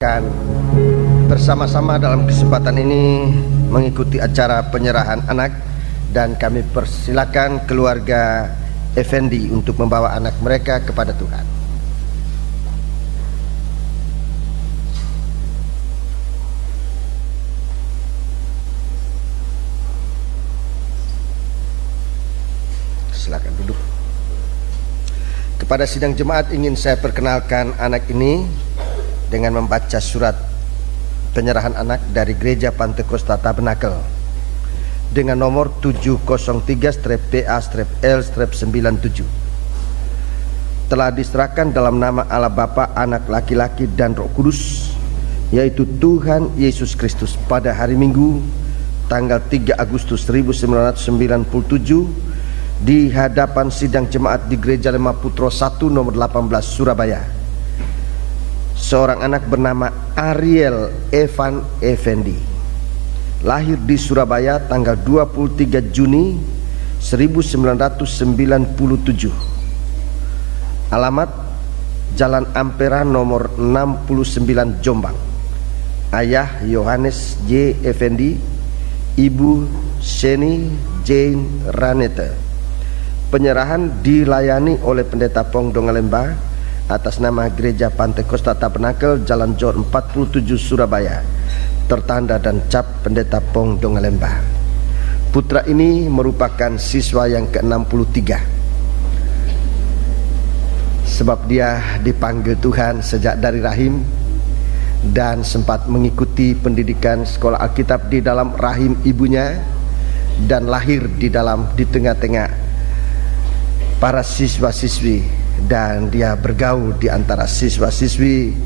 akan bersama-sama dalam kesempatan ini mengikuti acara penyerahan anak, dan kami persilakan keluarga Effendi untuk membawa anak mereka kepada Tuhan. Silakan duduk. Kepada sidang jemaat ingin saya perkenalkan anak ini dengan membaca surat penyerahan anak dari Gereja Pantekosta Tabernakel dengan nomor 703-PA-L-97. Telah diserahkan dalam nama Allah Bapa, Anak laki-laki dan Roh Kudus, yaitu Tuhan Yesus Kristus, pada hari Minggu tanggal 3 Agustus 1997 di hadapan sidang jemaat di Gereja Lema Putra 1 nomor 18 Surabaya. Seorang anak bernama Ariel Evan Effendi, lahir di Surabaya tanggal 23 Juni 1997. Alamat Jalan Ampera nomor 69 Jombang. Ayah Yohanes J. Effendi, Ibu Sheni Jane Ranete. Penyerahan dilayani oleh Pendeta Pong Dongalemba atas nama Gereja Pantekosta Tabernakel, Jalan Jor 47 Surabaya, tertanda dan cap Pendeta Pong Dongalemba. Putra ini merupakan siswa yang ke-63, sebab dia dipanggil Tuhan sejak dari rahim dan sempat mengikuti pendidikan sekolah Alkitab di dalam rahim ibunya, dan lahir di tengah-tengah para siswa-siswi, dan dia bergaul di antara siswa-siswi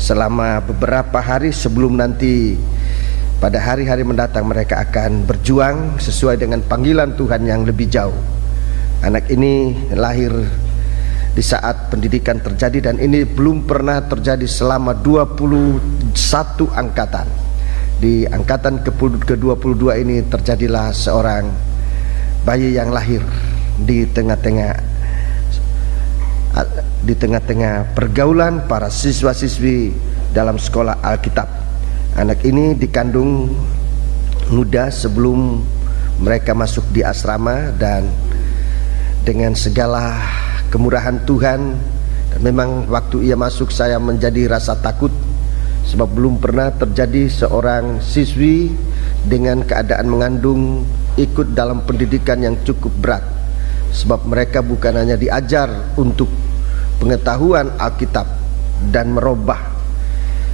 selama beberapa hari sebelum nanti pada hari-hari mendatang mereka akan berjuang sesuai dengan panggilan Tuhan yang lebih jauh. Anak ini lahir di saat pendidikan terjadi, dan ini belum pernah terjadi selama 21 angkatan. Di angkatan ke-22 ini terjadilah seorang bayi yang lahir di tengah-tengah pergaulan para siswa-siswi dalam sekolah Alkitab. Anak ini dikandung muda sebelum mereka masuk di asrama, dan dengan segala kemurahan Tuhan, dan memang waktu ia masuk saya menjadi rasa takut, sebab belum pernah terjadi seorang siswi dengan keadaan mengandung ikut dalam pendidikan yang cukup berat. Sebab mereka bukan hanya diajar untuk pengetahuan Alkitab dan merubah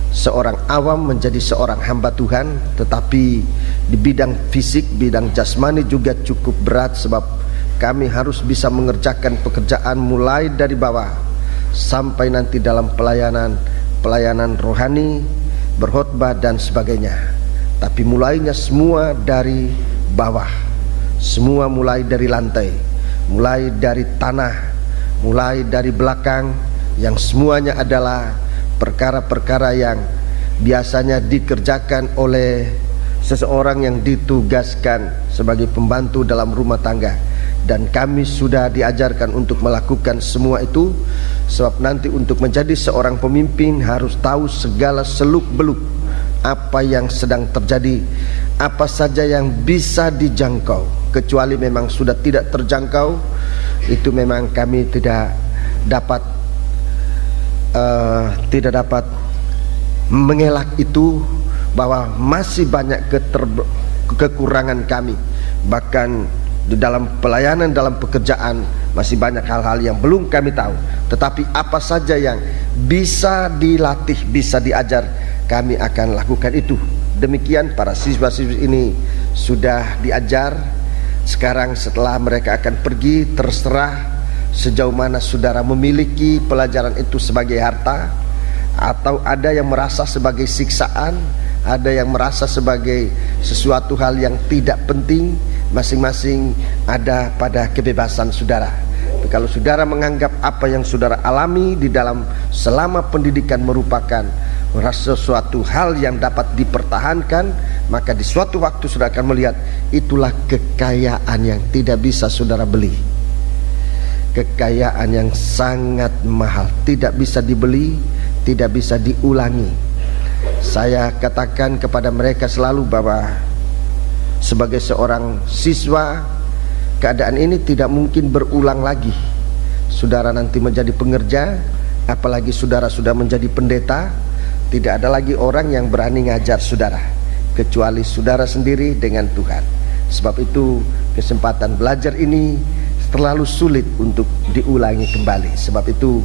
seorang awam menjadi seorang hamba Tuhan, tetapi di bidang fisik, bidang jasmani juga cukup berat, sebab kami harus bisa mengerjakan pekerjaan mulai dari bawah sampai nanti dalam pelayanan rohani, berkhotbah dan sebagainya. Tapi mulainya semua dari bawah, semua mulai dari lantai, mulai dari tanah, mulai dari belakang, yang semuanya adalah perkara-perkara yang biasanya dikerjakan oleh seseorang yang ditugaskan sebagai pembantu dalam rumah tangga. Dan kami sudah diajarkan untuk melakukan semua itu, sebab nanti untuk menjadi seorang pemimpin harus tahu segala seluk-beluk apa yang sedang terjadi, apa saja yang bisa dijangkau. Kecuali memang sudah tidak terjangkau, itu memang kami tidak dapat mengelak itu, bahwa masih banyak kekurangan kami. Bahkan di dalam pelayanan, dalam pekerjaan masih banyak hal-hal yang belum kami tahu. Tetapi apa saja yang bisa dilatih, bisa diajar, kami akan lakukan itu. Demikian para siswa-siswi ini sudah diajar. Sekarang setelah mereka akan pergi, terserah sejauh mana saudara memiliki pelajaran itu sebagai harta, atau ada yang merasa sebagai siksaan, ada yang merasa sebagai sesuatu hal yang tidak penting. Masing-masing ada pada kebebasan saudara. Tapi kalau saudara menganggap apa yang saudara alami di dalam selama pendidikan merupakan sesuatu hal yang dapat dipertahankan, maka di suatu waktu saudara akan melihat itulah kekayaan yang tidak bisa saudara beli. Kekayaan yang sangat mahal, tidak bisa dibeli, tidak bisa diulangi. Saya katakan kepada mereka selalu bahwa sebagai seorang siswa, keadaan ini tidak mungkin berulang lagi. Saudara nanti menjadi pengerja, apalagi saudara sudah menjadi pendeta, tidak ada lagi orang yang berani ngajar saudara kecuali saudara sendiri dengan Tuhan. Sebab itu kesempatan belajar ini terlalu sulit untuk diulangi kembali. Sebab itu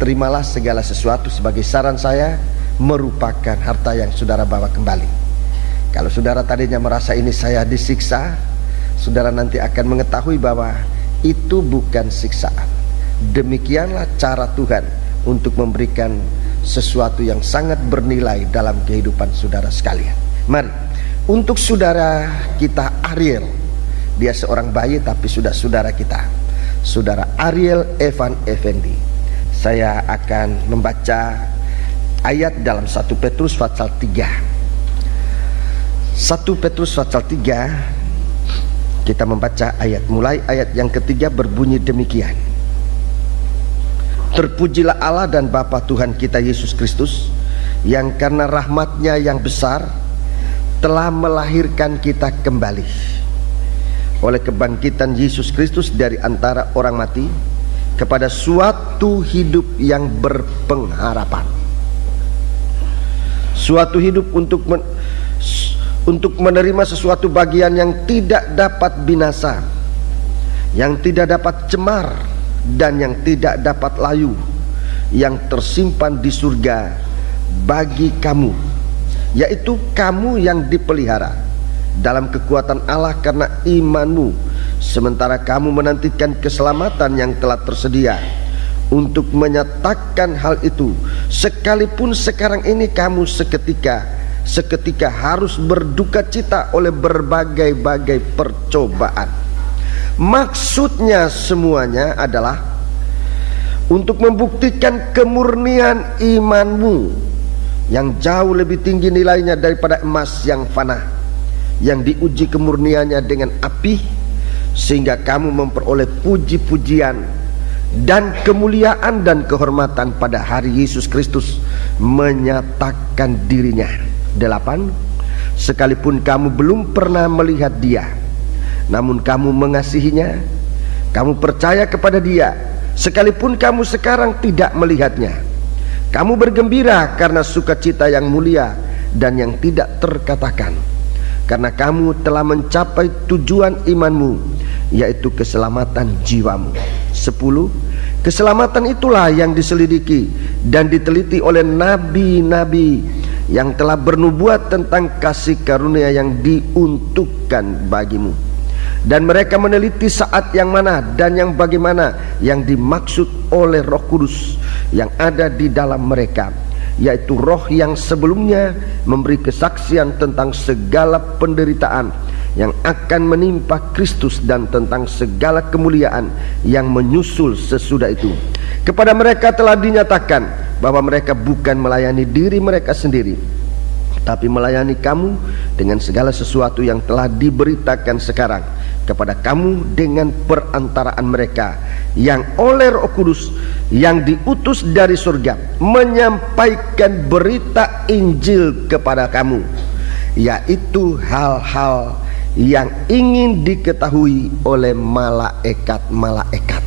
terimalah segala sesuatu sebagai saran saya, merupakan harta yang saudara bawa kembali. Kalau saudara tadinya merasa ini saya disiksa, saudara nanti akan mengetahui bahwa itu bukan siksaan. Demikianlah cara Tuhan untuk memberikan sesuatu yang sangat bernilai dalam kehidupan saudara sekalian. Mari, untuk saudara kita Ariel, dia seorang bayi tapi sudah saudara kita, saudara Ariel Evan Effendi. Saya akan membaca ayat dalam 1 Petrus pasal 3. 1 Petrus pasal 3, kita membaca ayat, mulai ayat yang ketiga berbunyi demikian. Terpujilah Allah dan Bapa Tuhan kita Yesus Kristus, yang karena rahmat-Nya yang besar telah melahirkan kita kembali oleh kebangkitan Yesus Kristus dari antara orang mati kepada suatu hidup yang berpengharapan. Suatu hidup untuk menerima sesuatu bagian yang tidak dapat binasa, yang tidak dapat cemar, dan yang tidak dapat layu, yang tersimpan di surga bagi kamu, yaitu kamu yang dipelihara dalam kekuatan Allah karena imanmu, sementara kamu menantikan keselamatan yang telah tersedia untuk menyatakan hal itu, sekalipun sekarang ini kamu seketika harus berduka cita oleh berbagai-bagai percobaan. Maksudnya semuanya adalah untuk membuktikan kemurnian imanmu yang jauh lebih tinggi nilainya daripada emas yang fana, yang diuji kemurniannya dengan api, sehingga kamu memperoleh puji-pujian dan kemuliaan dan kehormatan pada hari Yesus Kristus menyatakan dirinya. 8. Sekalipun kamu belum pernah melihat Dia, namun kamu mengasihinya, kamu percaya kepada Dia, sekalipun kamu sekarang tidak melihatnya. Kamu bergembira karena sukacita yang mulia dan yang tidak terkatakan, karena kamu telah mencapai tujuan imanmu, yaitu keselamatan jiwamu. 10. Keselamatan itulah yang diselidiki dan diteliti oleh nabi-nabi yang telah bernubuat tentang kasih karunia yang diuntukkan bagimu. Dan mereka meneliti saat yang mana dan yang bagaimana yang dimaksud oleh Roh Kudus yang ada di dalam mereka, yaitu roh yang sebelumnya memberi kesaksian tentang segala penderitaan yang akan menimpa Kristus dan tentang segala kemuliaan yang menyusul sesudah itu. Kepada mereka telah dinyatakan bahwa mereka bukan melayani diri mereka sendiri, tapi melayani kamu dengan segala sesuatu yang telah diberitakan sekarang kepada kamu dengan perantaraan mereka yang oleh Roh Kudus yang diutus dari surga menyampaikan berita Injil kepada kamu, yaitu hal-hal yang ingin diketahui oleh malaikat-malaikat.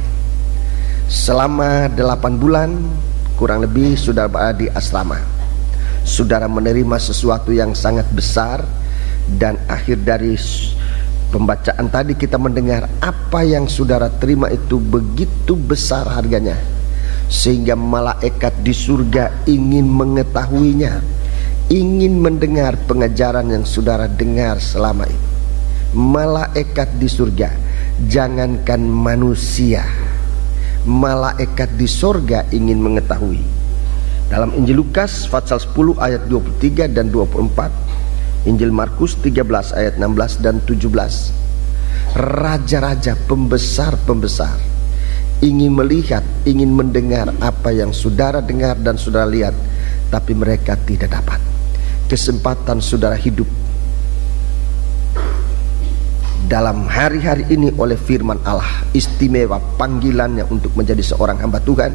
Selama 8 bulan kurang lebih sudah berada di asrama, saudara menerima sesuatu yang sangat besar. Dan akhir dari pembacaan tadi kita mendengar apa yang saudara terima itu begitu besar harganya, sehingga malaikat di surga ingin mengetahuinya, ingin mendengar pengajaran yang saudara dengar selama ini. Malaikat di surga, jangankan manusia, malaikat di surga ingin mengetahui. Dalam Injil Lukas pasal 10 ayat 23 dan 24, Injil Markus 13 ayat 16 dan 17, raja-raja, pembesar-pembesar ingin melihat, ingin mendengar apa yang saudara dengar dan saudara lihat, tapi mereka tidak dapat. Kesempatan saudara hidup dalam hari-hari ini oleh firman Allah, istimewa panggilannya untuk menjadi seorang hamba Tuhan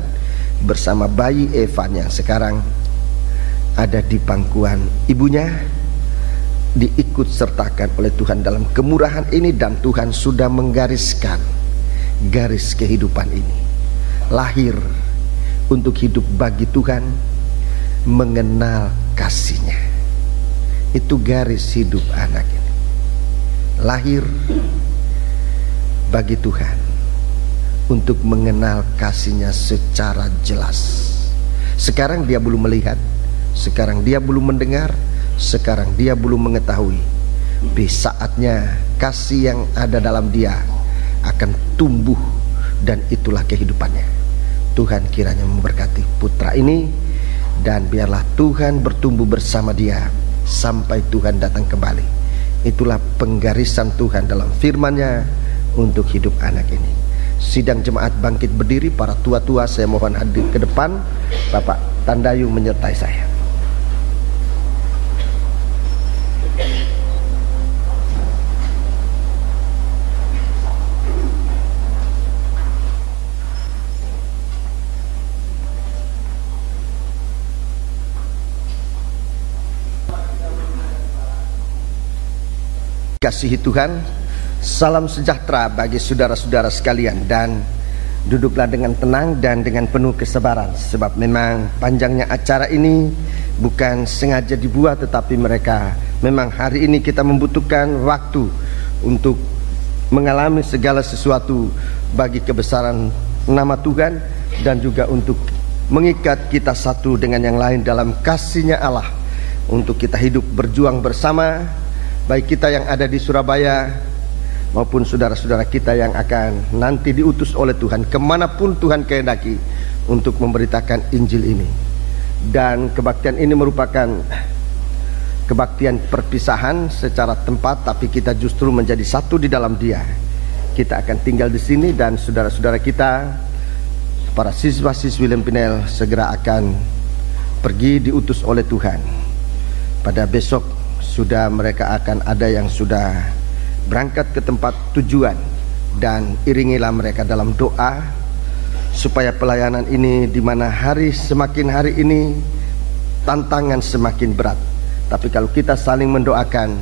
bersama bayi Evan yang sekarang ada di pangkuan ibunya, diikut sertakan oleh Tuhan dalam kemurahan ini, dan Tuhan sudah menggariskan garis kehidupan ini. Lahir untuk hidup bagi Tuhan, mengenal kasih-Nya. Itu garis hidup anak ini. Lahir bagi Tuhan untuk mengenal kasih-Nya secara jelas. Sekarang dia belum melihat, sekarang dia belum mendengar, sekarang dia belum mengetahui. Di saatnya kasih yang ada dalam dia akan tumbuh, dan itulah kehidupannya. Tuhan kiranya memberkati putra ini, dan biarlah Tuhan bertumbuh bersama dia sampai Tuhan datang kembali. Itulah penggarisan Tuhan dalam firman-Nya untuk hidup anak ini. Sidang jemaat bangkit berdiri. Para tua-tua saya mohon hadir ke depan. Bapak Tandayu menyertai saya. Kasihi Tuhan, salam sejahtera bagi saudara-saudara sekalian, dan duduklah dengan tenang dan dengan penuh kesabaran, sebab memang panjangnya acara ini bukan sengaja dibuat, tetapi memang hari ini kita membutuhkan waktu untuk mengalami segala sesuatu bagi kebesaran nama Tuhan, dan juga untuk mengikat kita satu dengan yang lain dalam kasih-Nya Allah, untuk kita hidup berjuang bersama, baik kita yang ada di Surabaya maupun saudara-saudara kita yang akan nanti diutus oleh Tuhan kemanapun Tuhan kehendaki untuk memberitakan Injil ini. Dan kebaktian ini merupakan kebaktian perpisahan secara tempat, tapi kita justru menjadi satu di dalam Dia. Kita akan tinggal di sini, dan saudara-saudara kita, para siswa-siswi Lempinel, segera akan pergi diutus oleh Tuhan. Pada besok sudah mereka akan ada yang sudah berangkat ke tempat tujuan, dan iringilah mereka dalam doa supaya pelayanan ini, di mana semakin hari ini tantangan semakin berat, tapi kalau kita saling mendoakan,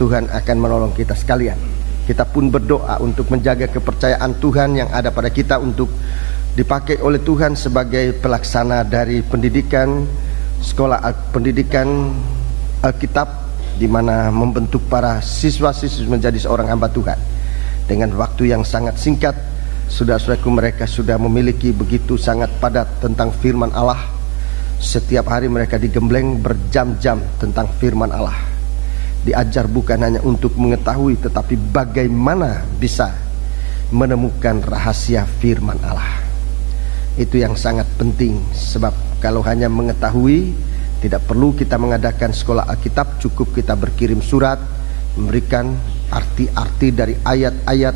Tuhan akan menolong kita sekalian. Kita pun berdoa untuk menjaga kepercayaan Tuhan yang ada pada kita untuk dipakai oleh Tuhan sebagai pelaksana dari pendidikan sekolah pendidikan Alkitab, di mana membentuk para siswa-siswi menjadi seorang hamba Tuhan. Dengan waktu yang sangat singkat, saudara-saudaraku, mereka sudah memiliki begitu sangat padat tentang firman Allah. Setiap hari mereka digembleng berjam-jam tentang firman Allah. Diajar bukan hanya untuk mengetahui, tetapi bagaimana bisa menemukan rahasia firman Allah. Itu yang sangat penting, sebab kalau hanya mengetahui, tidak perlu kita mengadakan sekolah Alkitab, cukup kita berkirim surat, memberikan arti-arti dari ayat-ayat,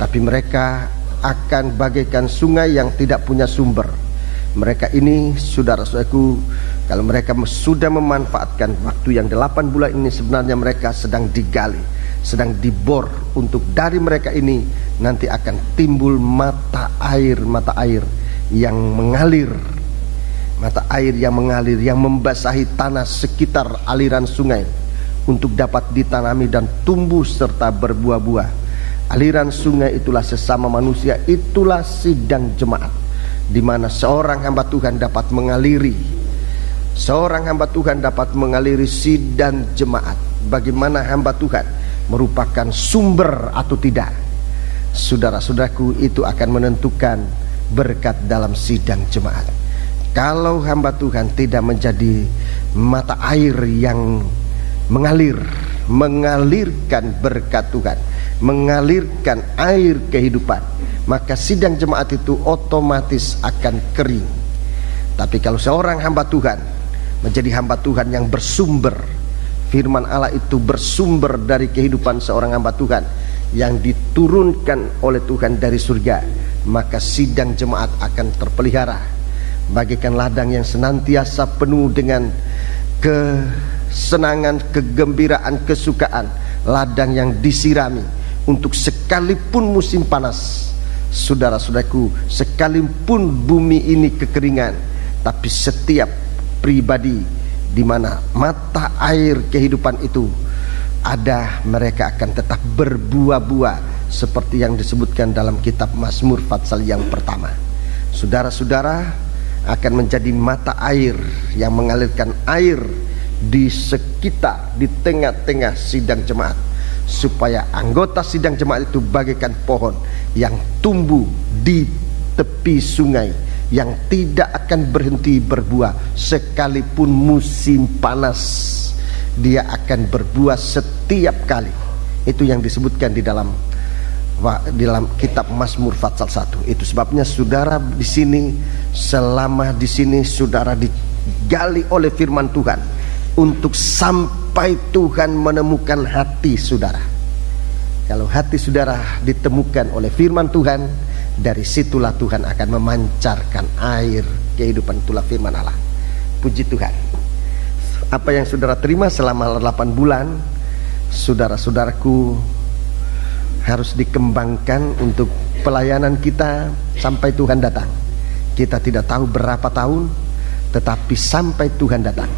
tapi mereka akan bagaikan sungai yang tidak punya sumber. Mereka ini, saudara-saudaraku, kalau mereka sudah memanfaatkan waktu yang 8 bulan ini, sebenarnya mereka sedang digali, sedang dibor, untuk dari mereka ini nanti akan timbul mata air yang mengalir. Mata air yang mengalir, yang membasahi tanah sekitar aliran sungai, untuk dapat ditanami dan tumbuh serta berbuah-buah. Aliran sungai itulah sesama manusia, itulah sidang jemaat, di mana seorang hamba Tuhan dapat mengaliri, seorang hamba Tuhan dapat mengaliri sidang jemaat. Bagaimana hamba Tuhan merupakan sumber atau tidak, saudara-saudaraku, itu akan menentukan berkat dalam sidang jemaat. Kalau hamba Tuhan tidak menjadi mata air yang mengalirkan berkat Tuhan, mengalirkan air kehidupan, maka sidang jemaat itu otomatis akan kering. Tapi kalau seorang hamba Tuhan menjadi hamba Tuhan yang bersumber, firman Allah itu bersumber dari kehidupan seorang hamba Tuhan yang diturunkan oleh Tuhan dari surga, maka sidang jemaat akan terpelihara bagaikan ladang yang senantiasa penuh dengan kesenangan, kegembiraan, kesukaan. Ladang yang disirami untuk sekalipun musim panas, saudara-saudaraku, sekalipun bumi ini kekeringan, tapi setiap pribadi di mana mata air kehidupan itu ada, mereka akan tetap berbuah-buah seperti yang disebutkan dalam kitab Mazmur pasal yang pertama. Saudara-saudara akan menjadi mata air yang mengalirkan air di sekitar, di tengah-tengah sidang jemaat, supaya anggota sidang jemaat itu bagaikan pohon yang tumbuh di tepi sungai, yang tidak akan berhenti berbuah sekalipun musim panas. Dia akan berbuah setiap kali. Itu yang disebutkan di dalam kitab Mazmur pasal 1. Itu sebabnya saudara di sini, selama di sini saudara digali oleh firman Tuhan untuk sampai Tuhan menemukan hati saudara. Kalau hati saudara ditemukan oleh firman Tuhan, dari situlah Tuhan akan memancarkan air kehidupan. Itulah firman Allah. Puji Tuhan. Apa yang saudara terima selama 8 bulan, saudara-saudaraku, harus dikembangkan untuk pelayanan kita sampai Tuhan datang. Kita tidak tahu berapa tahun, tetapi sampai Tuhan datang.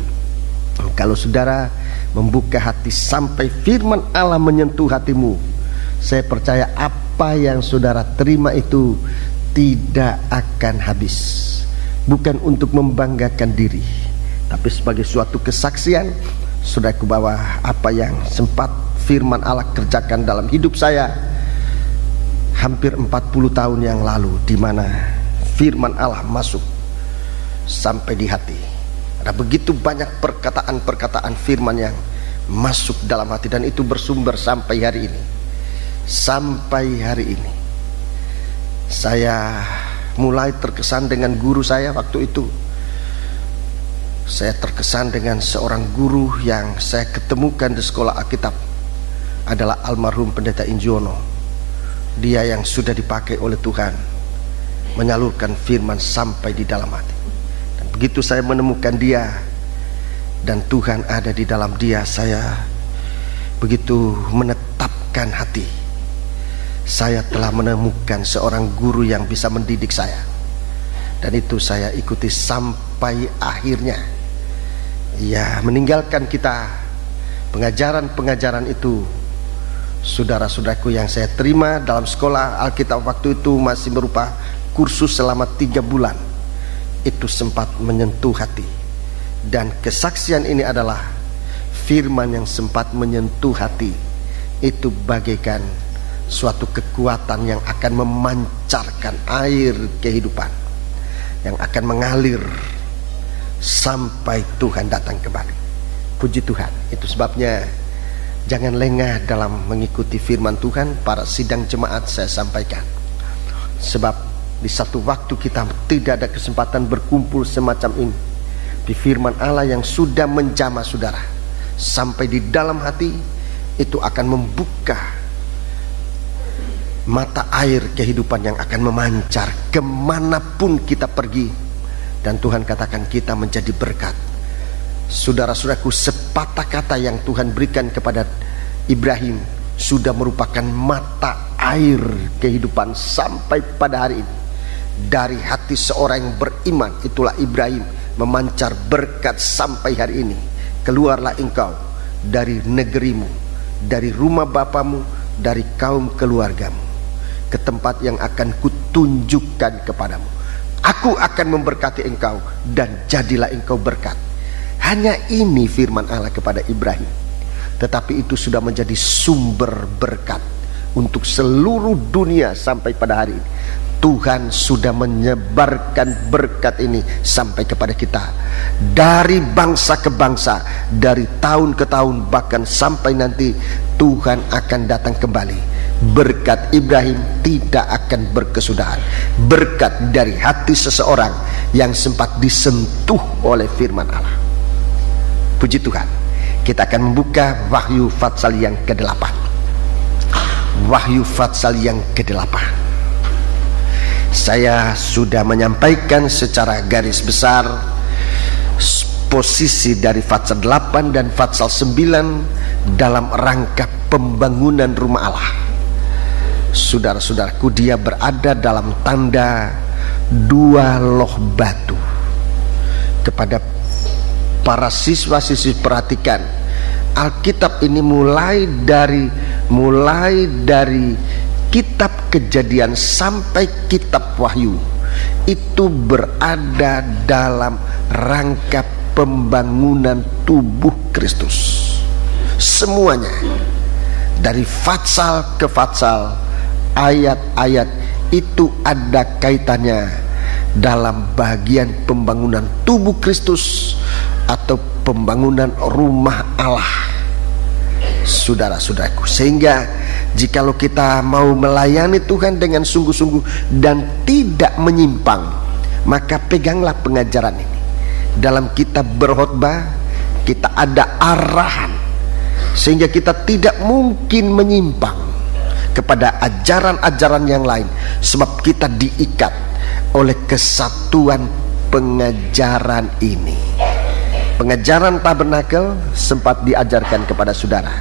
Kalau saudara membuka hati sampai firman Allah menyentuh hatimu, saya percaya apa yang saudara terima itu tidak akan habis. Bukan untuk membanggakan diri, tapi sebagai suatu kesaksian, saudaraku, bahwa apa yang sempat firman Allah kerjakan dalam hidup saya hampir 40 tahun yang lalu, di mana firman Allah masuk sampai di hati. Ada begitu banyak perkataan-perkataan firman yang masuk dalam hati, dan itu bersumber sampai hari ini. Sampai hari ini saya mulai terkesan dengan guru saya waktu itu. Saya terkesan dengan seorang guru yang saya ketemukan di sekolah Alkitab, adalah almarhum Pendeta Injono. Dia yang sudah dipakai oleh Tuhan menyalurkan firman sampai di dalam hati. Dan begitu saya menemukan dia dan Tuhan ada di dalam dia, saya begitu menetapkan hati. Saya telah menemukan seorang guru yang bisa mendidik saya, dan itu saya ikuti sampai akhirnya. Ya, meninggalkan kita pengajaran-pengajaran itu. Saudara-saudaraku, yang saya terima dalam sekolah Alkitab waktu itu masih berupa kursus selama 3 bulan. Itu sempat menyentuh hati. Dan kesaksian ini adalah firman yang sempat menyentuh hati. Itu bagaikan suatu kekuatan yang akan memancarkan air kehidupan, yang akan mengalir sampai Tuhan datang kembali. Puji Tuhan. Itu sebabnya jangan lengah dalam mengikuti firman Tuhan. Para sidang jemaat saya sampaikan, sebab di satu waktu kita tidak ada kesempatan berkumpul semacam ini, di firman Allah yang sudah menjamah saudara sampai di dalam hati, itu akan membuka mata air kehidupan yang akan memancar kemanapun kita pergi. Dan Tuhan katakan kita menjadi berkat. Saudara-saudaraku, sepatah kata yang Tuhan berikan kepada Ibrahim sudah merupakan mata air kehidupan sampai pada hari ini. Dari hati seorang yang beriman, itulah Ibrahim, memancar berkat sampai hari ini. Keluarlah engkau dari negerimu, dari rumah bapamu, dari kaum keluargamu, ke tempat yang akan kutunjukkan kepadamu. Aku akan memberkati engkau dan jadilah engkau berkat. Hanya ini firman Allah kepada Ibrahim. Tetapi itu sudah menjadi sumber berkat untuk seluruh dunia sampai pada hari ini. Tuhan sudah menyebarkan berkat ini sampai kepada kita, dari bangsa ke bangsa, dari tahun ke tahun, bahkan sampai nanti Tuhan akan datang kembali. Berkat Ibrahim tidak akan berkesudahan. Berkat dari hati seseorang yang sempat disentuh oleh firman Allah. Puji Tuhan. Kita akan membuka Wahyu pasal yang ke-8. Wahyu pasal yang ke-8. Saya sudah menyampaikan secara garis besar posisi dari pasal 8 dan pasal 9 dalam rangka pembangunan rumah Allah. Saudara-saudaraku, dia berada dalam tanda 2 loh batu. Kepada para siswa-siswi perhatikan, Alkitab ini mulai dari kitab Kejadian sampai kitab Wahyu itu berada dalam rangka pembangunan tubuh Kristus. Semuanya dari fatsal ke fatsal, ayat-ayat itu ada kaitannya dalam bagian pembangunan tubuh Kristus atau pembangunan rumah Allah, saudara-saudaraku. Sehingga jikalau kita mau melayani Tuhan dengan sungguh-sungguh dan tidak menyimpang, maka peganglah pengajaran ini. Dalam kitab berkhotbah kita ada arahan, sehingga kita tidak mungkin menyimpang kepada ajaran-ajaran yang lain, sebab kita diikat oleh kesatuan pengajaran ini. Pengajaran tabernakel sempat diajarkan kepada saudara,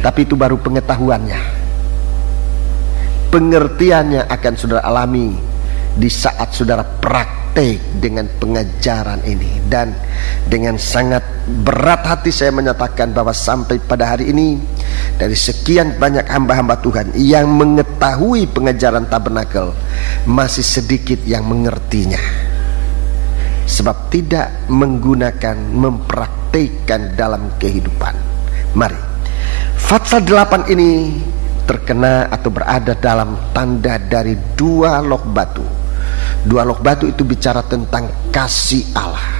tapi itu baru pengetahuannya. Pengertiannya akan saudara alami di saat saudara praktek dengan pengajaran ini. Dan dengan sangat berat hati saya menyatakan bahwa sampai pada hari ini, dari sekian banyak hamba-hamba Tuhan yang mengetahui pengajaran tabernakel, masih sedikit yang mengertinya, sebab tidak menggunakan, mempraktikkan dalam kehidupan. Mari, Fatsal 8 ini terkena atau berada dalam tanda dari dua loh batu. Dua loh batu itu bicara tentang kasih Allah.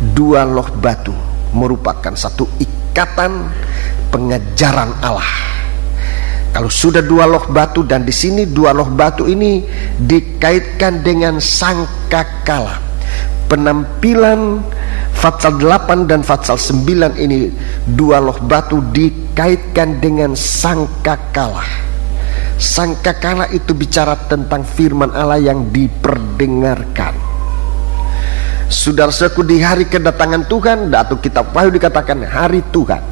Dua loh batu merupakan satu ikatan pengajaran Allah. Kalau sudah dua loh batu, dan di sini dua loh batu ini dikaitkan dengan sangkakala. Penampilan Fatsal 8 dan Fatsal 9 ini, dua loh batu dikaitkan dengan sangkakala. Sangkakala itu bicara tentang firman Allah yang diperdengarkan. Saudara-saudaraku, di hari kedatangan Tuhan, atau kitab Wahyu dikatakan hari Tuhan,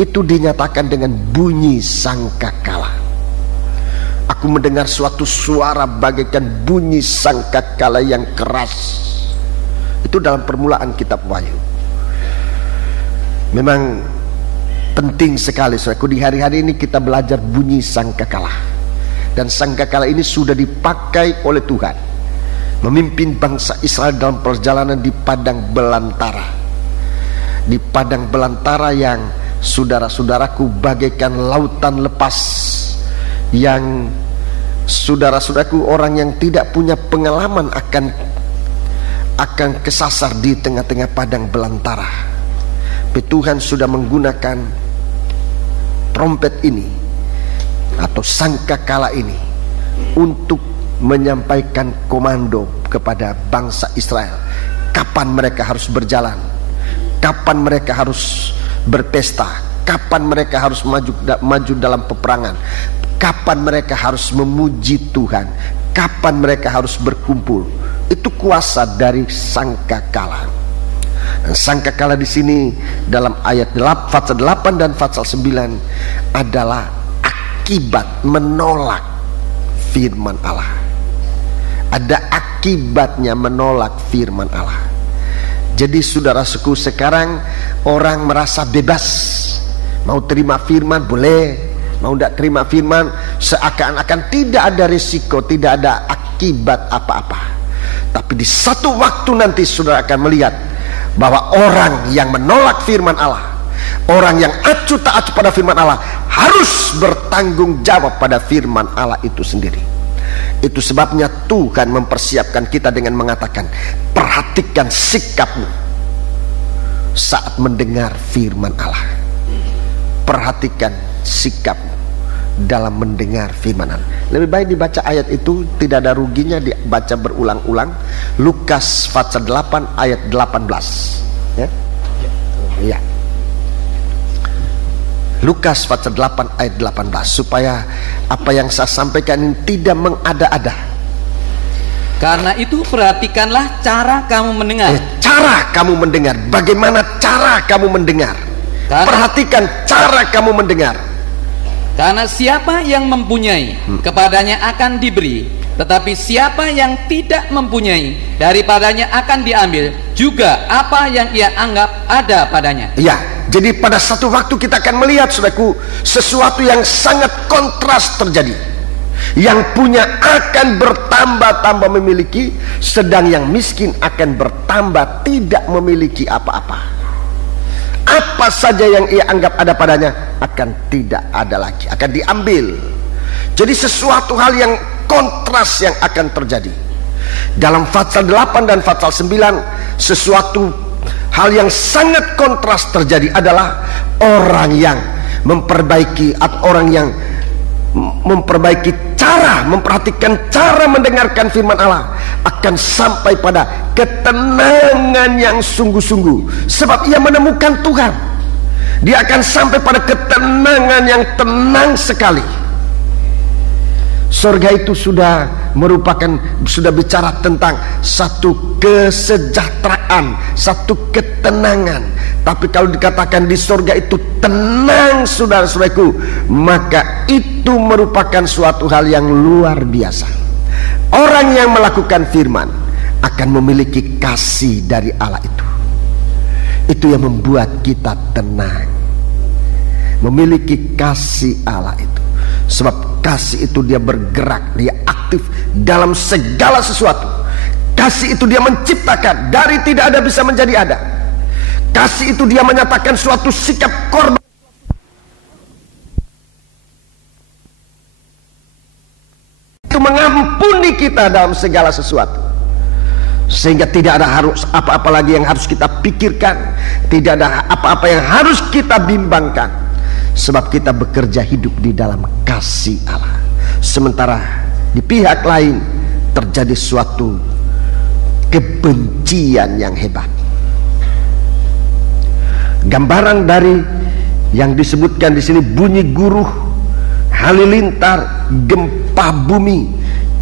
itu dinyatakan dengan bunyi sangkakala. Aku mendengar suatu suara bagaikan bunyi sangkakala yang keras. Itu dalam permulaan kitab Wahyu. Memang penting sekali, saudaraku, di hari-hari ini kita belajar bunyi sangkakala. Dan sangkakala ini sudah dipakai oleh Tuhan memimpin bangsa Israel dalam perjalanan di padang belantara. Di padang belantara yang saudara-saudaraku bagaikan lautan lepas, yang saudara-saudaraku orang yang tidak punya pengalaman akan kesasar di tengah-tengah padang belantara. Tuhan sudah menggunakan trompet ini atau sangkakala ini untuk menyampaikan komando kepada bangsa Israel, kapan mereka harus berjalan, kapan mereka harus berpesta, kapan mereka harus maju dalam peperangan, kapan mereka harus memuji Tuhan, kapan mereka harus berkumpul. Itu kuasa dari sangkakala. Sangkakala di sini dalam ayat 8, Fatsal 8 dan Fatsal 9 adalah akibat menolak firman Allah. Ada akibatnya menolak firman Allah. Jadi saudara-saudaraku, sekarang orang merasa bebas, mau terima firman boleh, mau tidak terima firman seakan-akan tidak ada risiko, tidak ada akibat apa-apa. Tapi di satu waktu nanti saudara akan melihat bahwa orang yang menolak firman Allah, orang yang acuh tak acuh pada firman Allah, harus bertanggung jawab pada firman Allah itu sendiri. Itu sebabnya Tuhan mempersiapkan kita dengan mengatakan, perhatikan sikapmu saat mendengar firman Allah. Perhatikan sikapmu dalam mendengar firman Allah. Lebih baik dibaca ayat itu, tidak ada ruginya dibaca berulang-ulang. Lukas Fatsal 8 ayat 18 ya. Ya. Lukas Fatsal 8 ayat 18, supaya apa yang saya sampaikan ini tidak mengada-ada. Karena itu perhatikanlah cara kamu mendengar. Cara kamu mendengar. Bagaimana cara kamu mendengar? Perhatikan cara kamu mendengar. Karena siapa yang mempunyai, kepadanya akan diberi, Tetapi siapa yang tidak mempunyai, daripadanya akan diambil juga apa yang ia anggap ada padanya. Ya, jadi pada satu waktu kita akan melihat, saudaraku, sesuatu yang sangat kontras terjadi. Yang punya akan bertambah-tambah memiliki, sedang yang miskin akan bertambah tidak memiliki apa-apa. Apa saja yang ia anggap ada padanya akan tidak ada lagi, akan diambil. Jadi sesuatu hal yang kontras yang akan terjadi. Dalam pasal 8 dan pasal 9, sesuatu hal yang sangat kontras terjadi adalah orang yang memperbaiki atau orang yang memperbaiki cara, memperhatikan cara mendengarkan firman Allah akan sampai pada ketenangan yang sungguh-sungguh, sebab ia menemukan Tuhan. Dia akan sampai pada ketenangan yang tenang sekali. Surga itu sudah bicara tentang satu kesejahteraan, satu ketenangan. Tapi kalau dikatakan di surga itu tenang, saudara-saudaraku, maka itu merupakan suatu hal yang luar biasa. Orang yang melakukan firman akan memiliki kasih dari Allah itu. Itu yang membuat kita tenang, memiliki kasih Allah itu. Sebab kasih itu dia bergerak, dia aktif dalam segala sesuatu. Kasih itu dia menciptakan, dari tidak ada bisa menjadi ada. Kasih itu dia menyatakan suatu sikap korban, itu mengampuni kita dalam segala sesuatu. Sehingga tidak ada harus apa-apa lagi yang harus kita pikirkan, tidak ada apa-apa yang harus kita bimbangkan. Sebab kita bekerja hidup di dalam kasih Allah. Sementara di pihak lain terjadi suatu kebencian yang hebat. Gambaran dari yang disebutkan di sini, bunyi guruh, halilintar, gempa bumi,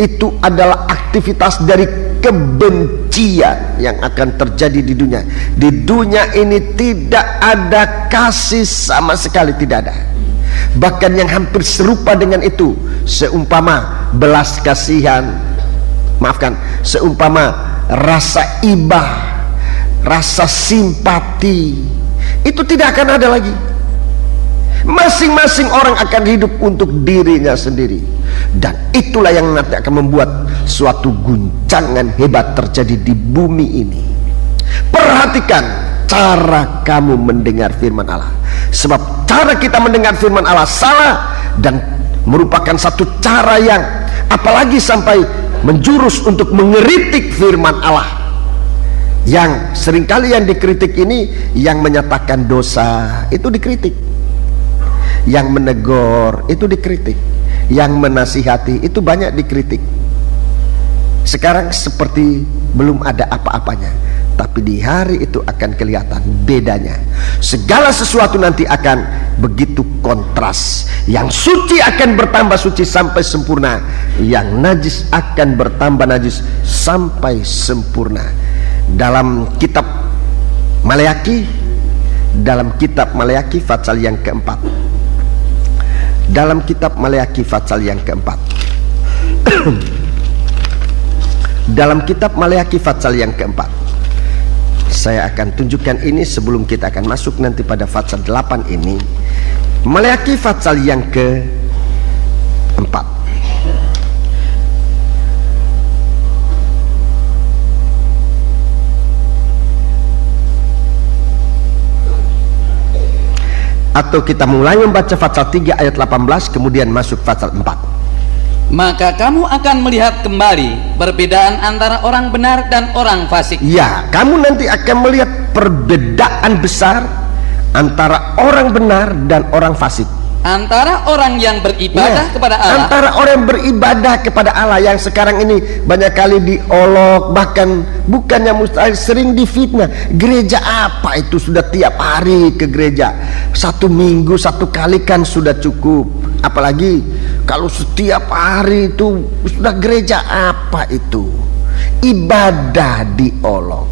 itu adalah aktivitas dari kebencian yang akan terjadi di dunia. Di dunia ini tidak ada kasih sama sekali, tidak ada. Bahkan yang hampir serupa dengan itu, seumpama belas kasihan, seumpama rasa ibah, rasa simpati, itu tidak akan ada lagi. Masing-masing orang akan hidup untuk dirinya sendiri. Dan itulah yang nanti akan membuat suatu guncangan hebat terjadi di bumi ini. Perhatikan cara kamu mendengar firman Allah. Sebab cara kita mendengar firman Allah salah, dan merupakan satu cara yang apalagi sampai menjurus untuk mengeritik firman Allah. Yang seringkali yang dikritik ini, yang menyatakan dosa itu dikritik, yang menegur itu dikritik, yang menasihati itu banyak dikritik. Sekarang seperti belum ada apa-apanya, tapi di hari itu akan kelihatan bedanya. Segala sesuatu nanti akan begitu kontras. Yang suci akan bertambah suci sampai sempurna, yang najis akan bertambah najis sampai sempurna. Dalam kitab Maleaki, pasal yang keempat, dalam kitab Maleaki pasal yang keempat dalam kitab Maleaki pasal yang keempat, saya akan tunjukkan ini sebelum kita akan masuk nanti pada pasal 8 ini. Maleaki pasal yang keempat, atau kita mulai membaca pasal 3 ayat 18 kemudian masuk pasal 4. Maka kamu akan melihat kembali perbedaan antara orang benar dan orang fasik. Ya, kamu nanti akan melihat perbedaan besar antara orang benar dan orang fasik. Antara orang yang beribadah kepada Allah, antara orang yang beribadah kepada Allah, yang sekarang ini banyak kali diolok, bahkan bukannya mustahil, sering difitnah. Gereja apa itu, sudah tiap hari ke gereja, 1 minggu 1 kali kan sudah cukup. Apalagi kalau setiap hari itu sudah gereja apa itu. Ibadah diolok,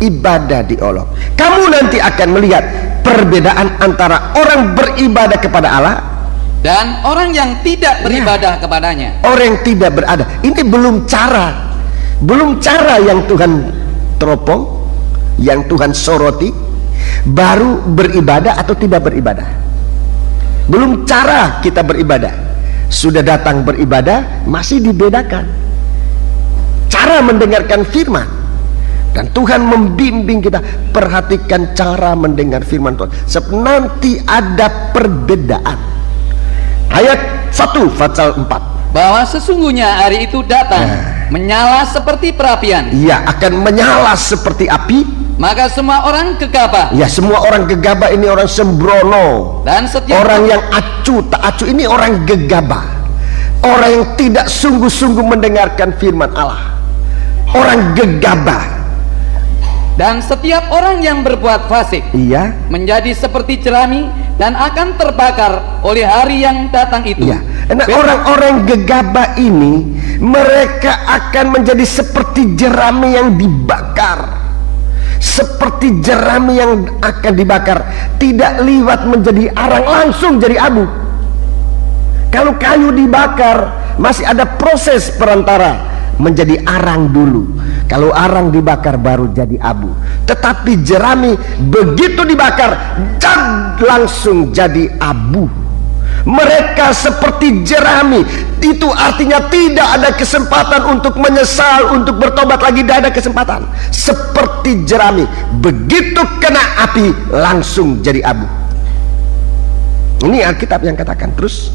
ibadah diolok. Kamu nanti akan melihat perbedaan antara orang beribadah kepada Allah dan orang yang tidak beribadah kepadanya. Orang yang tidak berada. Ini belum cara yang Tuhan teropong, yang Tuhan soroti. Baru beribadah atau tidak beribadah. Belum cara kita beribadah. Sudah datang beribadah, masih dibedakan cara mendengarkan firman. Dan Tuhan membimbing kita, perhatikan cara mendengar firman Tuhan. Sebab nanti ada perbedaan. Ayat 1 pasal 4. Bahwa sesungguhnya hari itu datang, menyala seperti perapian. Ia akan menyala seperti api. Maka semua orang gegabah. Ya, semua orang gegabah ini orang sembrono. Dan setiap orang yang acuh tak acuh ini orang gegabah. Orang yang tidak sungguh-sungguh mendengarkan firman Allah. Orang gegabah. Dan setiap orang yang berbuat fasik menjadi seperti jerami dan akan terbakar oleh hari yang datang itu. Nah, orang-orang gegabah ini, mereka akan menjadi seperti jerami yang dibakar. Seperti jerami yang akan dibakar, tidak liwat menjadi arang, langsung jadi abu. Kalau kayu dibakar, masih ada proses perantara, menjadi arang dulu. Kalau arang dibakar baru jadi abu. Tetapi jerami begitu dibakar, langsung jadi abu. Mereka seperti jerami. Itu artinya tidak ada kesempatan untuk menyesal, untuk bertobat lagi, tidak ada kesempatan. Seperti jerami, begitu kena api langsung jadi abu. Ini Alkitab yang katakan. Terus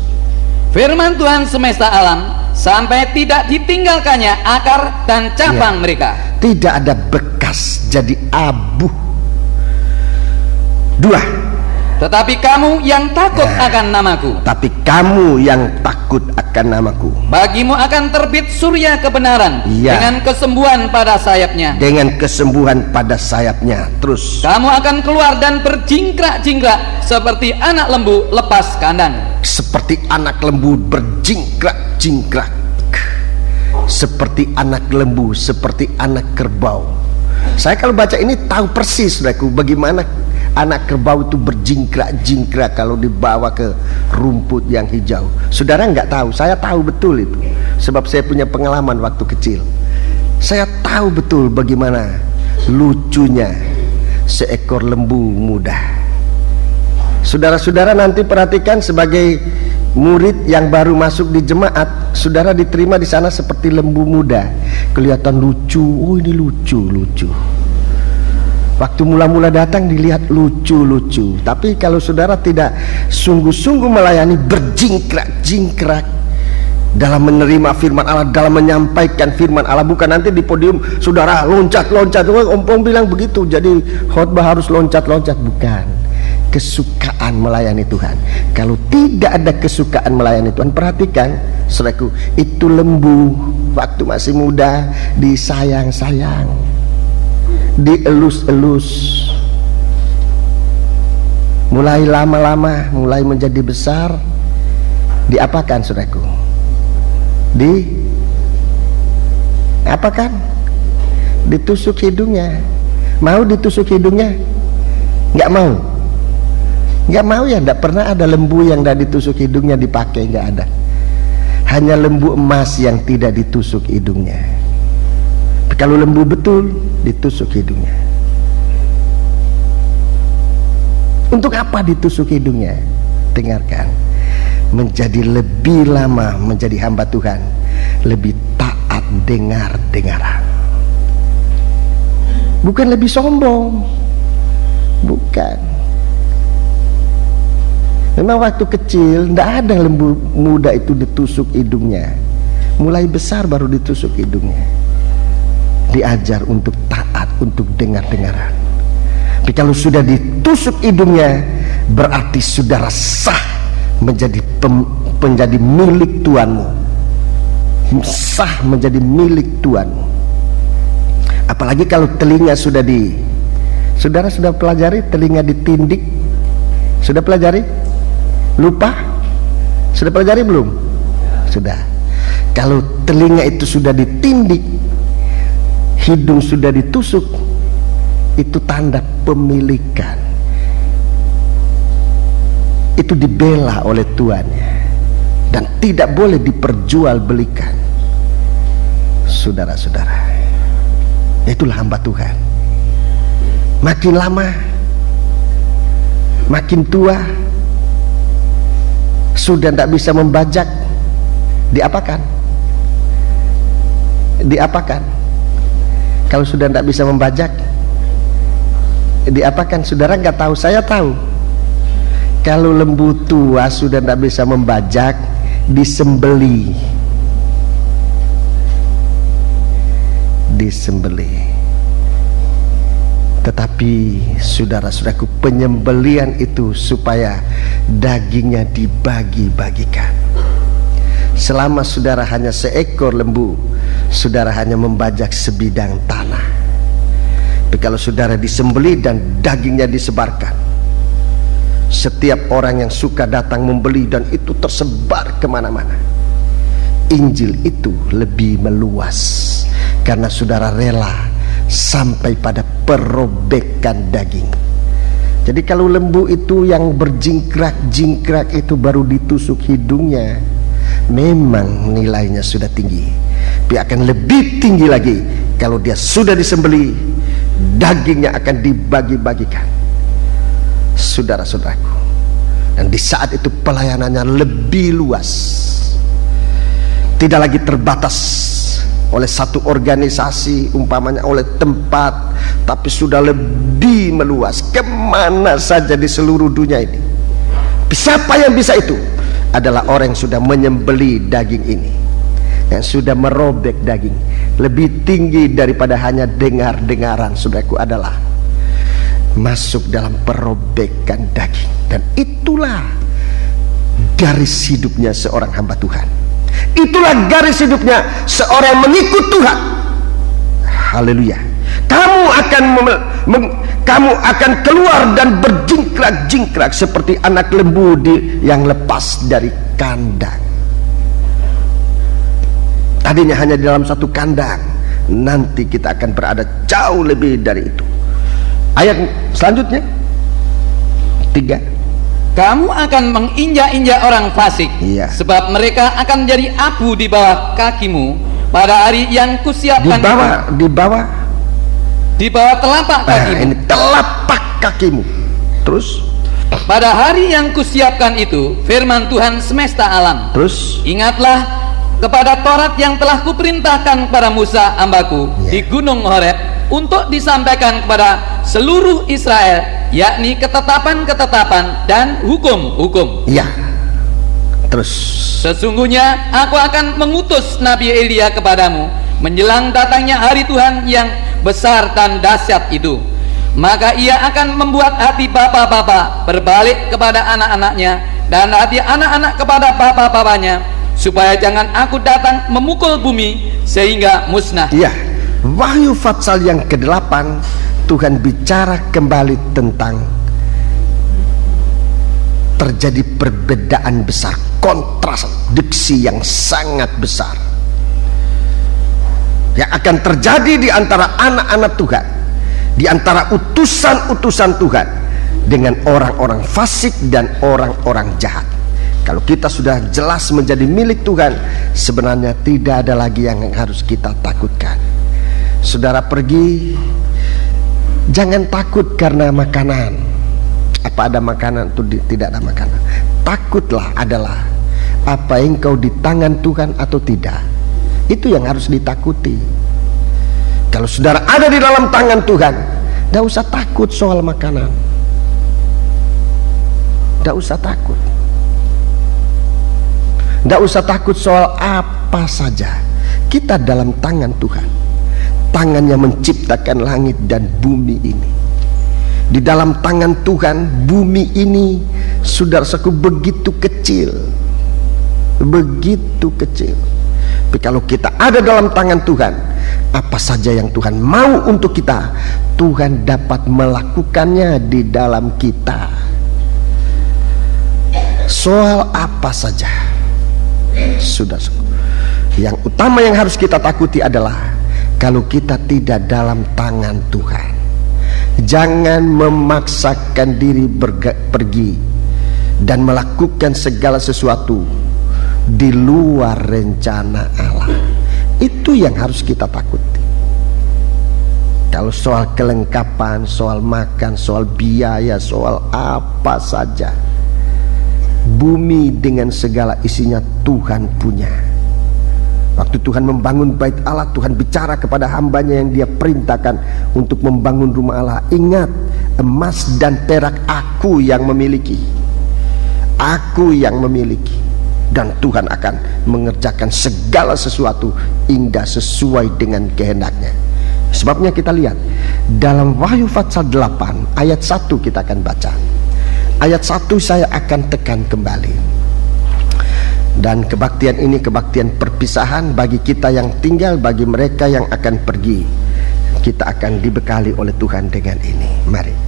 firman Tuhan semesta alam, sampai tidak ditinggalkannya akar dan cabang mereka. Tidak ada bekas, jadi abu. 2. Tetapi kamu yang takut akan namaku. Tapi kamu yang takut akan namaku, bagimu akan terbit surya kebenaran dengan kesembuhan pada sayapnya. Dengan kesembuhan pada sayapnya. Terus kamu akan keluar dan berjingkrak-jingkrak seperti anak lembu lepas kandang. Seperti anak lembu berjingkrak-jingkrak. Seperti anak lembu, seperti anak kerbau. Saya kalau baca ini tahu persis, saudaraku, bagaimana anak kerbau itu berjingkrak-jingkrak kalau dibawa ke rumput yang hijau. Saudara nggak tahu, saya tahu betul itu. Sebab saya punya pengalaman waktu kecil. Saya tahu betul bagaimana lucunya seekor lembu muda. Saudara-saudara nanti perhatikan, sebagai murid yang baru masuk di jemaat, saudara diterima di sana seperti lembu muda. Kelihatan lucu, oh ini lucu. Waktu mula-mula datang dilihat lucu-lucu. Tapi kalau saudara tidak sungguh-sungguh melayani, berjingkrak-jingkrak dalam menerima firman Allah, dalam menyampaikan firman Allah, bukan nanti di podium saudara loncat-loncat. Om bilang begitu, jadi khotbah harus loncat-loncat. Bukan. Kesukaan melayani Tuhan. Kalau tidak ada kesukaan melayani Tuhan, perhatikan saudaraku, itu lembu waktu masih muda disayang-sayang, dielus-elus, mulai lama-lama, mulai menjadi besar, diapakan saudaraku? Apakan? Ditusuk hidungnya. Mau ditusuk hidungnya? Nggak mau. Nggak mau ya, nggak pernah ada lembu yang tidak ditusuk hidungnya dipakai, nggak ada. Hanya lembu emas yang tidak ditusuk hidungnya. Kalau lembu betul ditusuk hidungnya. Untuk apa ditusuk hidungnya? Dengarkan. Menjadi lebih lama menjadi hamba Tuhan, lebih taat dengar-dengaran. Bukan lebih sombong. Bukan. Memang waktu kecil tidak ada lembu muda itu ditusuk hidungnya. Mulai besar baru ditusuk hidungnya. Diajar untuk taat, untuk dengar-dengaran. Tapi kalau sudah ditusuk hidungnya, berarti saudara sah menjadi milik Tuhanmu. Sah menjadi milik Tuhanmu. Apalagi kalau telinga saudara sudah pelajari telinga ditindik? Sudah pelajari? Lupa? Sudah pelajari belum? Sudah. Kalau telinga itu sudah ditindik, hidung sudah ditusuk, itu tanda pemilikan. Itu dibela oleh tuannya. dan tidak boleh diperjualbelikan. Saudara-saudara, itulah hamba Tuhan. Makin lama, makin tua, sudah tidak bisa membajak. Diapakan? Diapakan? Kalau sudah tidak bisa membajak, diapakan? Saudara nggak tahu, saya tahu. Kalau lembu tua sudah tidak bisa membajak, disembeli. Disembeli. Tetapi saudara-saudaraku, penyembelian itu supaya dagingnya dibagi-bagikan. Selama saudara hanya seekor lembu, saudara hanya membajak sebidang tanah. Tapi kalau saudara disembeli dan dagingnya disebarkan, setiap orang yang suka datang membeli dan itu tersebar kemana-mana, Injil itu lebih meluas karena saudara rela sampai pada perobekan daging. Jadi kalau lembu itu yang berjingkrak-jingkrak itu baru ditusuk hidungnya, memang nilainya sudah tinggi. Tapi akan lebih tinggi lagi kalau dia sudah disembeli, dagingnya akan dibagi-bagikan. Saudara-saudaraku, dan di saat itu pelayanannya lebih luas, tidak lagi terbatas oleh satu organisasi, umpamanya oleh tempat, tapi sudah lebih meluas kemana saja di seluruh dunia ini. Siapa yang bisa itu? Adalah orang yang sudah menyembeli daging ini, yang sudah merobek daging. Lebih tinggi daripada hanya dengar-dengaran, saudaraku, adalah masuk dalam perobekan daging. Dan itulah garis hidupnya seorang hamba Tuhan. Itulah garis hidupnya seorang mengikut Tuhan. Haleluya. Kamu akan keluar dan berjingkrak-jingkrak seperti anak lembu yang lepas dari kandang. Tadinya hanya di dalam satu kandang, nanti kita akan berada jauh lebih dari itu. Ayat selanjutnya 3. Kamu akan menginjak-injak orang fasik, sebab mereka akan jadi abu di bawah kakimu pada hari yang kusiapkan. Di bawah telapak kakimu. Ini telapak kakimu. Terus pada hari yang kusiapkan itu, firman Tuhan semesta alam. Terus ingatlah kepada Taurat yang telah kuperintahkan kepada Musa hambaku di Gunung Horeb untuk disampaikan kepada seluruh Israel, yakni ketetapan-ketetapan dan hukum-hukum. Ya. Terus sesungguhnya aku akan mengutus Nabi Elia kepadamu menjelang datangnya hari Tuhan yang besar dan dahsyat itu. Maka ia akan membuat hati bapa-bapa berbalik kepada anak-anaknya dan hati anak-anak kepada bapa-bapanya, supaya jangan aku datang memukul bumi sehingga musnah. Iya. Wahyu Fatsal yang ke-8, Tuhan bicara kembali tentang terjadi perbedaan besar, kontradiksi yang sangat besar yang akan terjadi di antara anak-anak Tuhan, di antara utusan-utusan Tuhan dengan orang-orang fasik dan orang-orang jahat. Kalau kita sudah jelas menjadi milik Tuhan, sebenarnya tidak ada lagi yang harus kita takutkan. Saudara pergi, jangan takut karena makanan. Apa ada makanan itu tidak ada makanan. Takutlah adalah apa engkau di tangan Tuhan atau tidak. Itu yang harus ditakuti. Kalau saudara ada di dalam tangan Tuhan, tidak usah takut soal makanan. Tidak usah takut. Tidak usah takut soal apa saja. Kita dalam tangan Tuhan. Tangan yang menciptakan langit dan bumi ini. Di dalam tangan Tuhan, bumi ini, saudaraku, begitu kecil. Begitu kecil. Tapi kalau kita ada dalam tangan Tuhan, apa saja yang Tuhan mau untuk kita, Tuhan dapat melakukannya di dalam kita. Soal apa saja, saudaraku, yang utama yang harus kita takuti adalah kalau kita tidak dalam tangan Tuhan. Jangan memaksakan diri pergi dan melakukan segala sesuatu di luar rencana Allah. Itu yang harus kita takuti. Kalau soal kelengkapan, soal makan, soal biaya, soal apa saja, bumi dengan segala isinya Tuhan punya. Waktu Tuhan membangun bait Allah, Tuhan bicara kepada hambanya yang dia perintahkan untuk membangun rumah Allah. Ingat, emas dan perak aku yang memiliki. Aku yang memiliki. Dan Tuhan akan mengerjakan segala sesuatu hingga sesuai dengan kehendaknya. Sebabnya kita lihat dalam Wahyu pasal 8 ayat 1 kita akan baca. Ayat 1 saya akan tekan kembali. Dan kebaktian ini kebaktian perpisahan bagi kita yang tinggal, bagi mereka yang akan pergi. Kita akan dibekali oleh Tuhan dengan ini. Mari.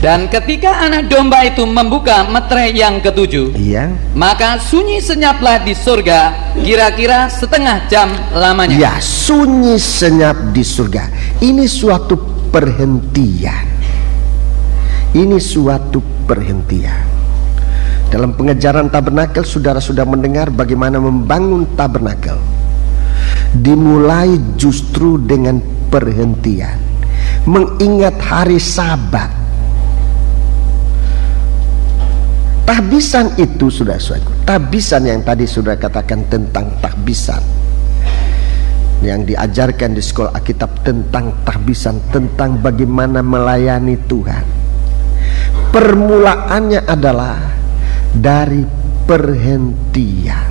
Dan ketika anak domba itu membuka meterai yang ketujuh, Iya. maka sunyi senyaplah di surga, kira-kira setengah jam lamanya. Ya, sunyi senyap di surga. Ini suatu perhentian. Ini suatu perhentian. Dalam pengejaran tabernakel, saudara sudah mendengar bagaimana membangun tabernakel. Dimulai justru dengan perhentian, mengingat hari Sabat. Tahbisan itu, saudara-saudaraku, tahbisan yang tadi sudah katakan tentang tahbisan, yang diajarkan di sekolah Alkitab tentang tahbisan, tentang bagaimana melayani Tuhan. Permulaannya adalah dari perhentian.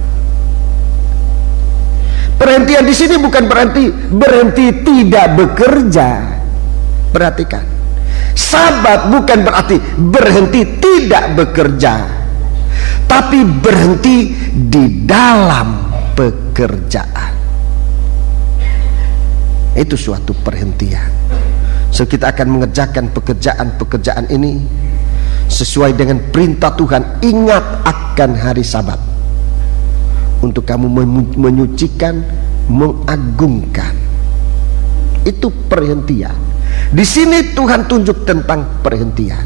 Perhentian di sini bukan berhenti tidak bekerja. Perhatikan, Sabat bukan berarti berhenti tidak bekerja, tapi berhenti di dalam pekerjaan. Itu suatu perhentian. So kita akan mengerjakan pekerjaan-pekerjaan ini sesuai dengan perintah Tuhan. Ingat akan hari Sabat untuk kamu menyucikan, mengagungkan. Itu perhentian. Di sini Tuhan tunjuk tentang perhentian.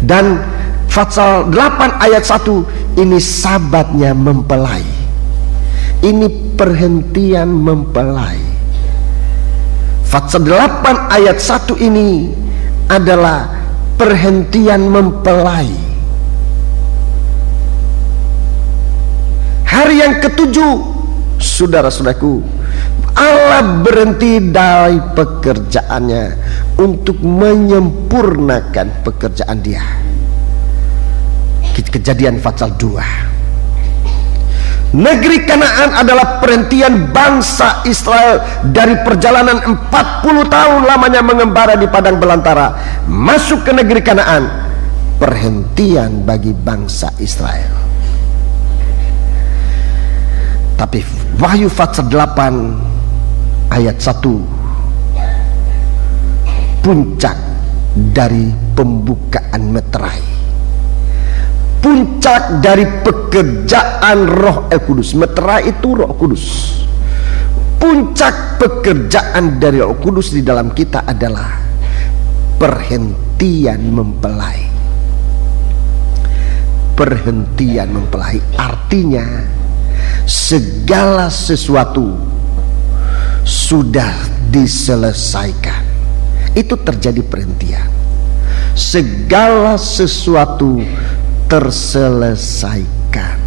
Dan pasal 8 ayat 1 ini Sabatnya mempelai. Ini perhentian mempelai. Pasal 8 ayat 1 ini adalah perhentian mempelai. Hari yang ketujuh, saudara-saudaraku, Allah berhenti dari pekerjaannya untuk menyempurnakan pekerjaan dia. Kejadian pasal 2. Negeri Kanaan adalah perhentian bangsa Israel dari perjalanan 40 tahun lamanya mengembara di padang belantara masuk ke negeri Kanaan. Perhentian bagi bangsa Israel. Tapi Wahyu pasal 8 ayat 1, puncak dari pembukaan meterai, puncak dari pekerjaan Roh Kudus. Meterai itu Roh Kudus. Puncak pekerjaan dari Roh Kudus di dalam kita adalah perhentian mempelai. Perhentian mempelai artinya segala sesuatu sudah diselesaikan. Itu terjadi perhentian. Segala sesuatu terselesaikan.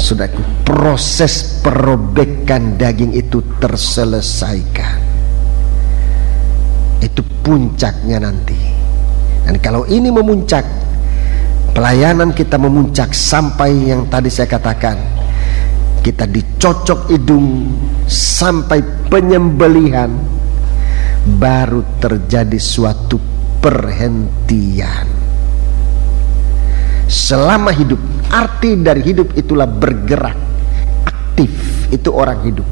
Saudaraku, proses perobekan daging itu terselesaikan. Itu puncaknya nanti. Dan kalau ini memuncak, pelayanan kita memuncak sampai yang tadi saya katakan, kita dicocok hidung sampai penyembelihan, baru terjadi suatu perhentian. Selama hidup, arti dari hidup itulah bergerak, aktif. Itu orang hidup.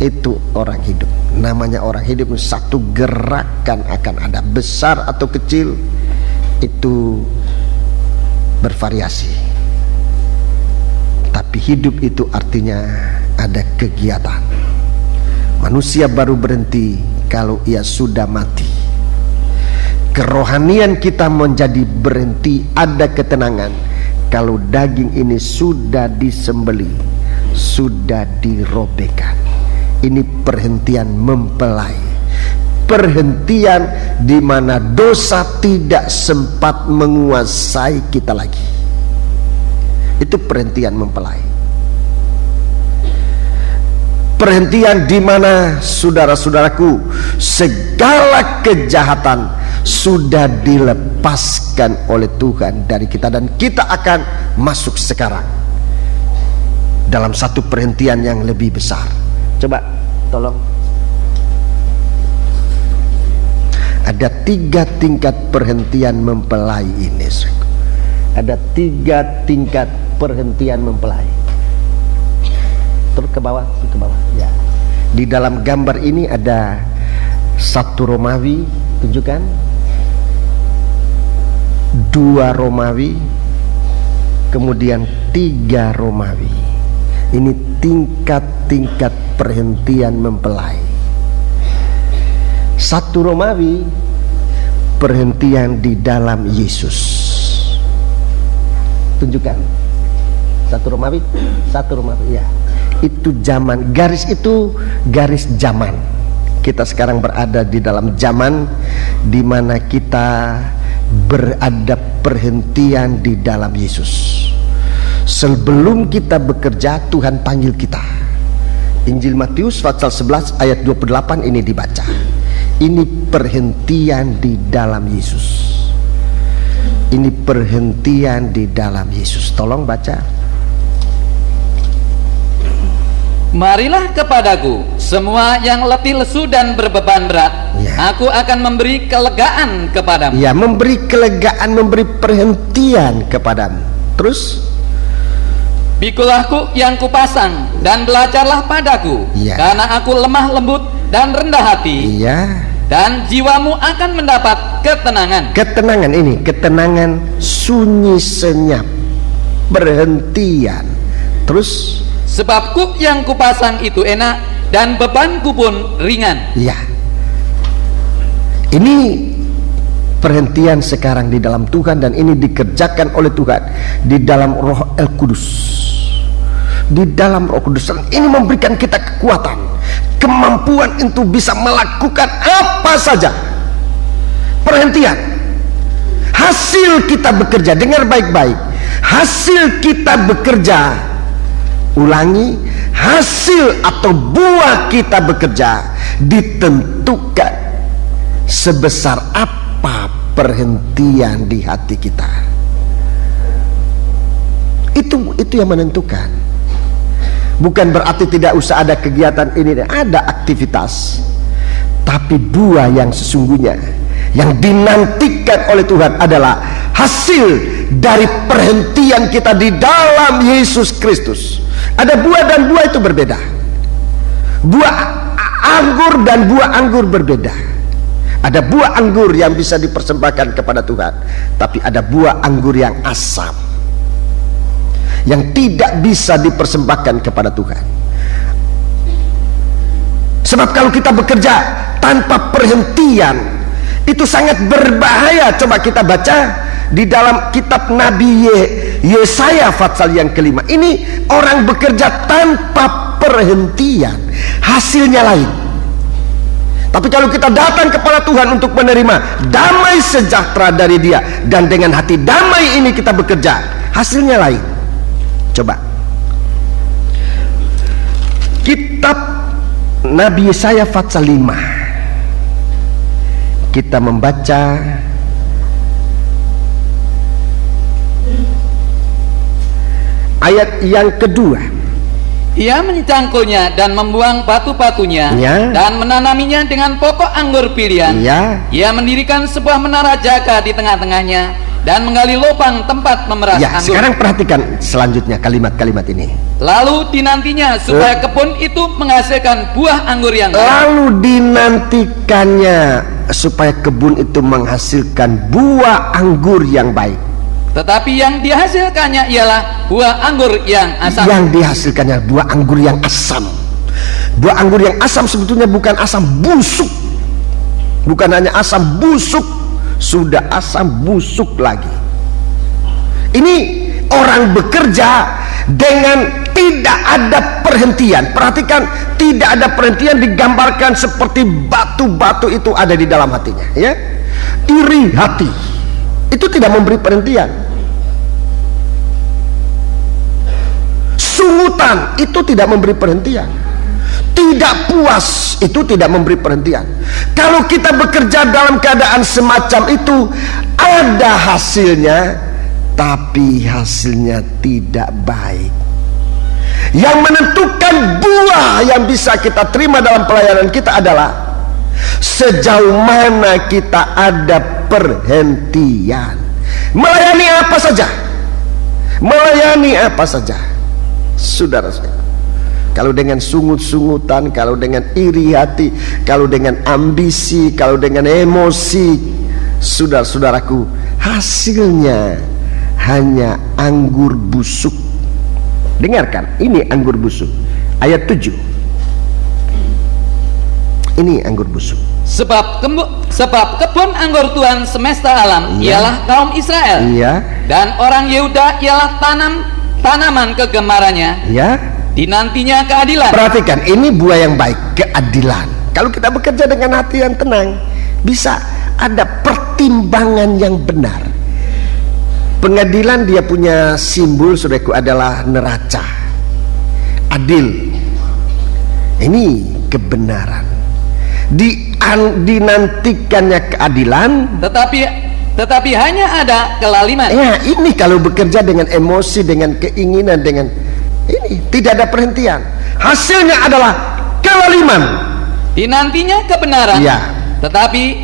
Itu orang hidup. Namanya orang hidup, satu gerakan akan ada, besar atau kecil itu bervariasi. Tapi hidup itu artinya ada kegiatan. Manusia baru berhenti kalau ia sudah mati. kerohanian kita menjadi berhenti, ada ketenangan kalau daging ini sudah disembelih, sudah dirobekkan. Ini perhentian mempelai, perhentian di mana dosa tidak sempat menguasai kita lagi. Itu perhentian mempelai. Perhentian di mana, saudara-saudaraku, segala kejahatan sudah dilepaskan oleh Tuhan dari kita, dan kita akan masuk sekarang dalam satu perhentian yang lebih besar. Coba tolong. Ada 3 tingkat perhentian mempelai ini. Ada 3 tingkat perhentian mempelai. Terus ke bawah, ya. Di dalam gambar ini ada 1 Romawi, tunjukkan. 2 Romawi, kemudian 3 Romawi. Ini tingkat-tingkat perhentian mempelai. 1 Romawi, perhentian di dalam Yesus. Tunjukkan. 1 Romawi, ya. Itu zaman, garis itu garis zaman. Kita sekarang berada di dalam zaman di mana kita berada perhentian di dalam Yesus. Sebelum kita bekerja, Tuhan panggil kita. Injil Matius pasal 11 ayat 28 ini dibaca. Ini perhentian di dalam Yesus. Ini perhentian di dalam Yesus. Tolong baca. Marilah kepadaku semua yang letih lesu dan berbeban berat, ya. Aku akan memberi kelegaan kepadamu. Ya, memberi kelegaan, memberi perhentian kepadamu. Terus, pikulah yang kupasang dan belajarlah padaku, ya. Karena aku lemah lembut dan rendah hati, ya. Dan jiwamu akan mendapat ketenangan. Ketenangan ini, ketenangan sunyi senyap, perhentian. Terus, sebab kuk yang kupasang itu enak dan bebanku pun ringan. Ya. Ini perhentian sekarang di dalam Tuhan, dan ini dikerjakan oleh Tuhan di dalam Roh El Kudus. Di dalam Roh Kudus, dan ini memberikan kita kekuatan, kemampuan untuk bisa melakukan apa saja. Perhentian. Hasil kita bekerja, dengar baik-baik. Hasil kita bekerja, ulangi, hasil atau buah kita bekerja ditentukan sebesar apa perhentian di hati kita. Itu yang menentukan. Bukan berarti tidak usah ada kegiatan ini, ada aktivitas, tapi buah yang sesungguhnya yang dinantikan oleh Tuhan adalah hasil dari perhentian kita di dalam Yesus Kristus. Ada buah, dan buah itu berbeda. Buah anggur dan buah anggur berbeda. Ada buah anggur yang bisa dipersembahkan kepada Tuhan, tapi ada buah anggur yang asam, yang tidak bisa dipersembahkan kepada Tuhan. Sebab kalau kita bekerja tanpa perhentian, itu sangat berbahaya. Coba kita baca di dalam kitab Nabi Yesaya pasal yang kelima. Ini orang bekerja tanpa perhentian, hasilnya lain. Tapi kalau kita datang kepada Tuhan untuk menerima damai sejahtera dari Dia, dan dengan hati damai ini kita bekerja, hasilnya lain. Coba kitab Nabi Yesaya pasal 5, kita membaca ayat yang kedua. Ia mencangkulnya dan membuang batu-batunya, ya. Dan menanaminya dengan pokok anggur pilihan, ya. Ia mendirikan sebuah menara jaga di tengah-tengahnya dan menggali lubang tempat memeras anggur. Sekarang perhatikan selanjutnya kalimat-kalimat ini. Lalu dinantinya supaya kebun itu menghasilkan buah anggur yang baik. Lalu dinantikannya supaya kebun itu menghasilkan buah anggur yang baik. Tetapi yang dihasilkannya ialah buah anggur yang asam. Yang dihasilkannya buah anggur yang asam. Buah anggur yang asam sebetulnya bukan asam busuk, bukan hanya asam busuk, sudah asam busuk lagi. Ini orang bekerja dengan tidak ada perhentian. Perhatikan, tidak ada perhentian digambarkan seperti batu-batu itu ada di dalam hatinya, ya. Iri hati itu tidak memberi perhentian. Sungutan itu tidak memberi perhentian. Tidak puas itu tidak memberi perhentian. Kalau kita bekerja dalam keadaan semacam itu, ada hasilnya, tapi hasilnya tidak baik. Yang menentukan buah yang bisa kita terima dalam pelayanan kita adalah sejauh mana kita ada perhentian. Melayani apa saja, melayani apa saja, saudara. Kalau dengan sungut-sungutan, kalau dengan iri hati, kalau dengan ambisi, kalau dengan emosi, saudara-saudaraku, hasilnya hanya anggur busuk. Dengarkan, ini anggur busuk. Ayat 7. Ini anggur busuk. Sebab kebun anggur Tuhan semesta alam ialah kaum Israel, dan orang Yehuda ialah tanaman kegemarannya. Dinantinya keadilan. Perhatikan, ini buah yang baik, keadilan. Kalau kita bekerja dengan hati yang tenang, bisa ada pertimbangan yang benar. Pengadilan dia punya simbol, saudaraku, adalah neraca. Adil. Ini kebenaran. Dinantikannya keadilan, tetapi hanya ada kelaliman. Ya, ini kalau bekerja dengan emosi, dengan keinginan, dengan ini tidak ada perhentian. Hasilnya adalah kelaliman. Dinantinya kebenaran, tetapi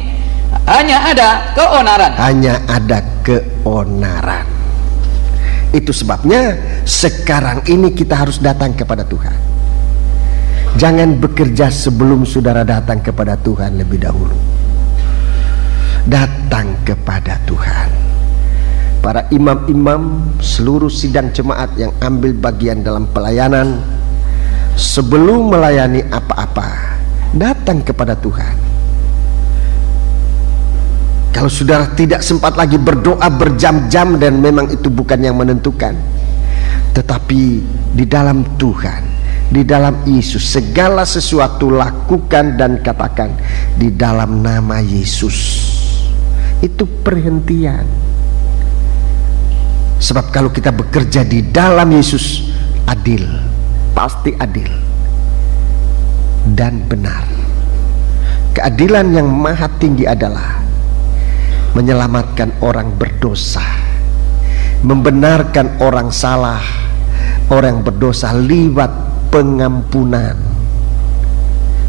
hanya ada keonaran. Hanya ada keonaran. Itu sebabnya sekarang ini kita harus datang kepada Tuhan. Jangan bekerja sebelum saudara datang kepada Tuhan lebih dahulu. Datang kepada Tuhan. Para imam-imam, seluruh sidang jemaat yang ambil bagian dalam pelayanan, sebelum melayani apa-apa, datang kepada Tuhan. Kalau saudara tidak sempat lagi berdoa berjam-jam, dan memang itu bukan yang menentukan, tetapi di dalam Tuhan, di dalam Yesus, segala sesuatu lakukan dan katakan di dalam nama Yesus. Itu perhentian. Sebab kalau kita bekerja di dalam Yesus, adil, pasti adil dan benar. Keadilan yang maha tinggi adalah menyelamatkan orang berdosa, membenarkan orang salah, orang berdosa lewat pengampunan.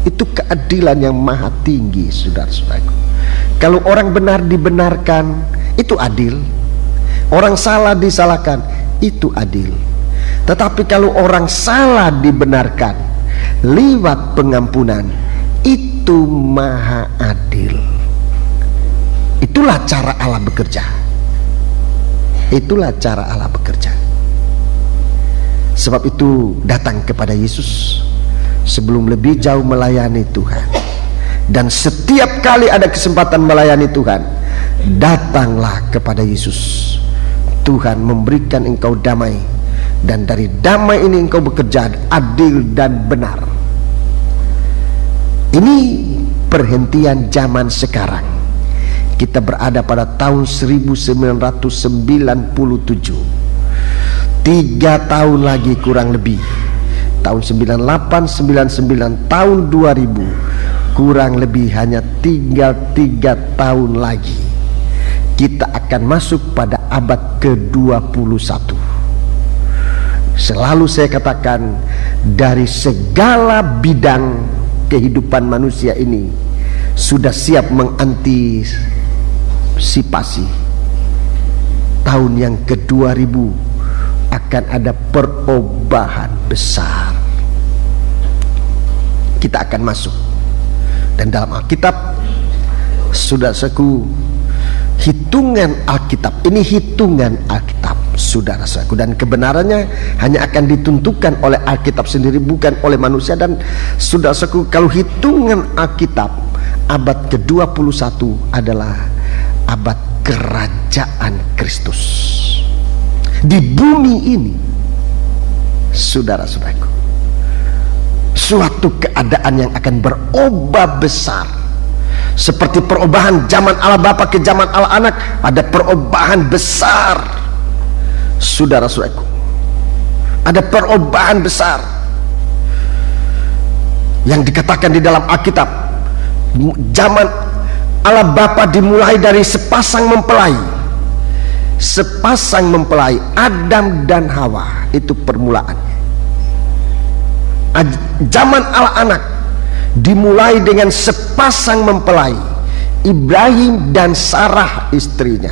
Itu keadilan yang maha tinggi, saudara-saudaraku. Kalau orang benar dibenarkan, itu adil. Orang salah disalahkan, itu adil. Tetapi kalau orang salah dibenarkan lewat pengampunan, itu maha adil. Itulah cara Allah bekerja. Itulah cara Allah bekerja. Sebab itu datang kepada Yesus sebelum lebih jauh melayani Tuhan. Dan setiap kali ada kesempatan melayani Tuhan, datanglah kepada Yesus. Tuhan memberikan engkau damai, dan dari damai ini engkau bekerja adil dan benar. Ini perhentian zaman sekarang. Kita berada pada tahun 1997. 3 tahun lagi kurang lebih, tahun 98, 99, tahun 2000, kurang lebih hanya tinggal 3 tahun lagi. Kita akan masuk pada abad ke-21. Selalu saya katakan, dari segala bidang kehidupan manusia ini sudah siap mengantisipasi. Tahun yang ke-2000 akan ada perubahan besar. Kita akan masuk. Dan dalam Alkitab, saudara-saudaraku, hitungan Alkitab, ini hitungan Alkitab, saudara-saudaraku, dan kebenarannya hanya akan ditentukan oleh Alkitab sendiri, bukan oleh manusia. Dan saudara-saudaraku, kalau hitungan Alkitab abad ke-21 adalah abad kerajaan Kristus di bumi ini. Saudara-saudaraku, suatu keadaan yang akan berubah besar, seperti perubahan zaman Allah Bapa ke zaman Allah Anak. Ada perubahan besar, saudara-saudaraku, ada perubahan besar yang dikatakan di dalam Alkitab. Zaman Allah Bapa dimulai dari sepasang mempelai. Sepasang mempelai, Adam dan Hawa, itu permulaannya. Zaman Allah Anak dimulai dengan sepasang mempelai, Ibrahim dan Sarah istrinya.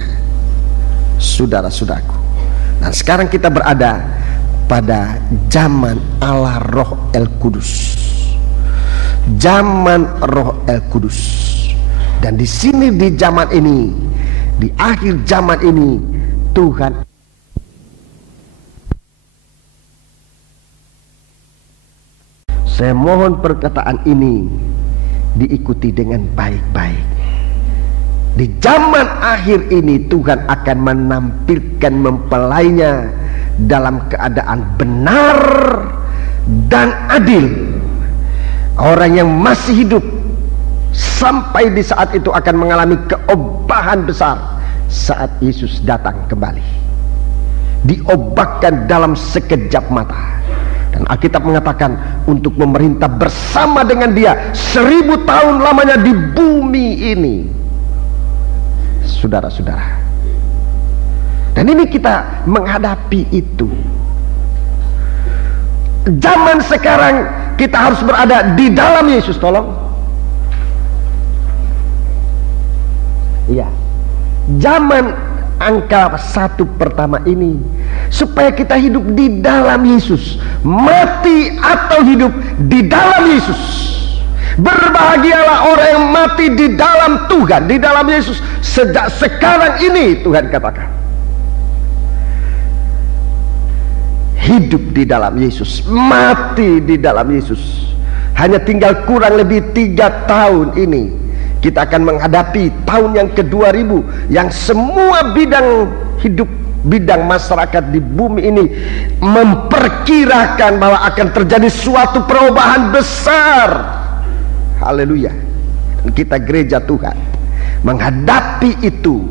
Saudara-saudaraku, nah sekarang kita berada pada zaman Allah Roh El Kudus. Zaman Roh El Kudus. Dan di sini, di zaman ini, di akhir zaman ini, Tuhan saya mohon perkataan ini diikuti dengan baik-baik. Di zaman akhir ini Tuhan akan menampilkan mempelainya dalam keadaan benar dan adil. Orang yang masih hidup sampai di saat itu akan mengalami keobahan besar saat Yesus datang kembali. Diobatkan dalam sekejap mata. Dan Alkitab mengatakan untuk memerintah bersama dengan Dia 1000 tahun lamanya di bumi ini. Saudara-saudara, dan ini kita menghadapi itu. Zaman sekarang kita harus berada di dalam Yesus. Tolong. Iya, zaman angka 1 pertama ini supaya kita hidup di dalam Yesus, mati atau hidup di dalam Yesus. Berbahagialah orang yang mati di dalam Tuhan, di dalam Yesus sejak sekarang ini. Tuhan katakan hidup di dalam Yesus, mati di dalam Yesus. Hanya tinggal kurang lebih 3 tahun ini kita akan menghadapi tahun yang ke-2000, yang semua bidang hidup, bidang masyarakat di bumi ini memperkirakan bahwa akan terjadi suatu perubahan besar. Haleluya. Kita gereja Tuhan menghadapi itu.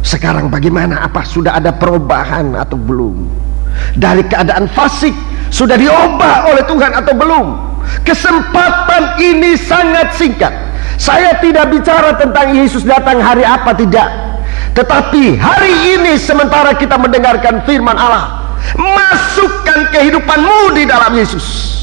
Sekarang bagaimana? Apa sudah ada perubahan atau belum? Dari keadaan fasik sudah diubah oleh Tuhan atau belum? Kesempatan ini sangat singkat. Saya tidak bicara tentang Yesus datang hari apa, tidak. Tetapi hari ini sementara kita mendengarkan firman Allah, masukkan kehidupanmu di dalam Yesus.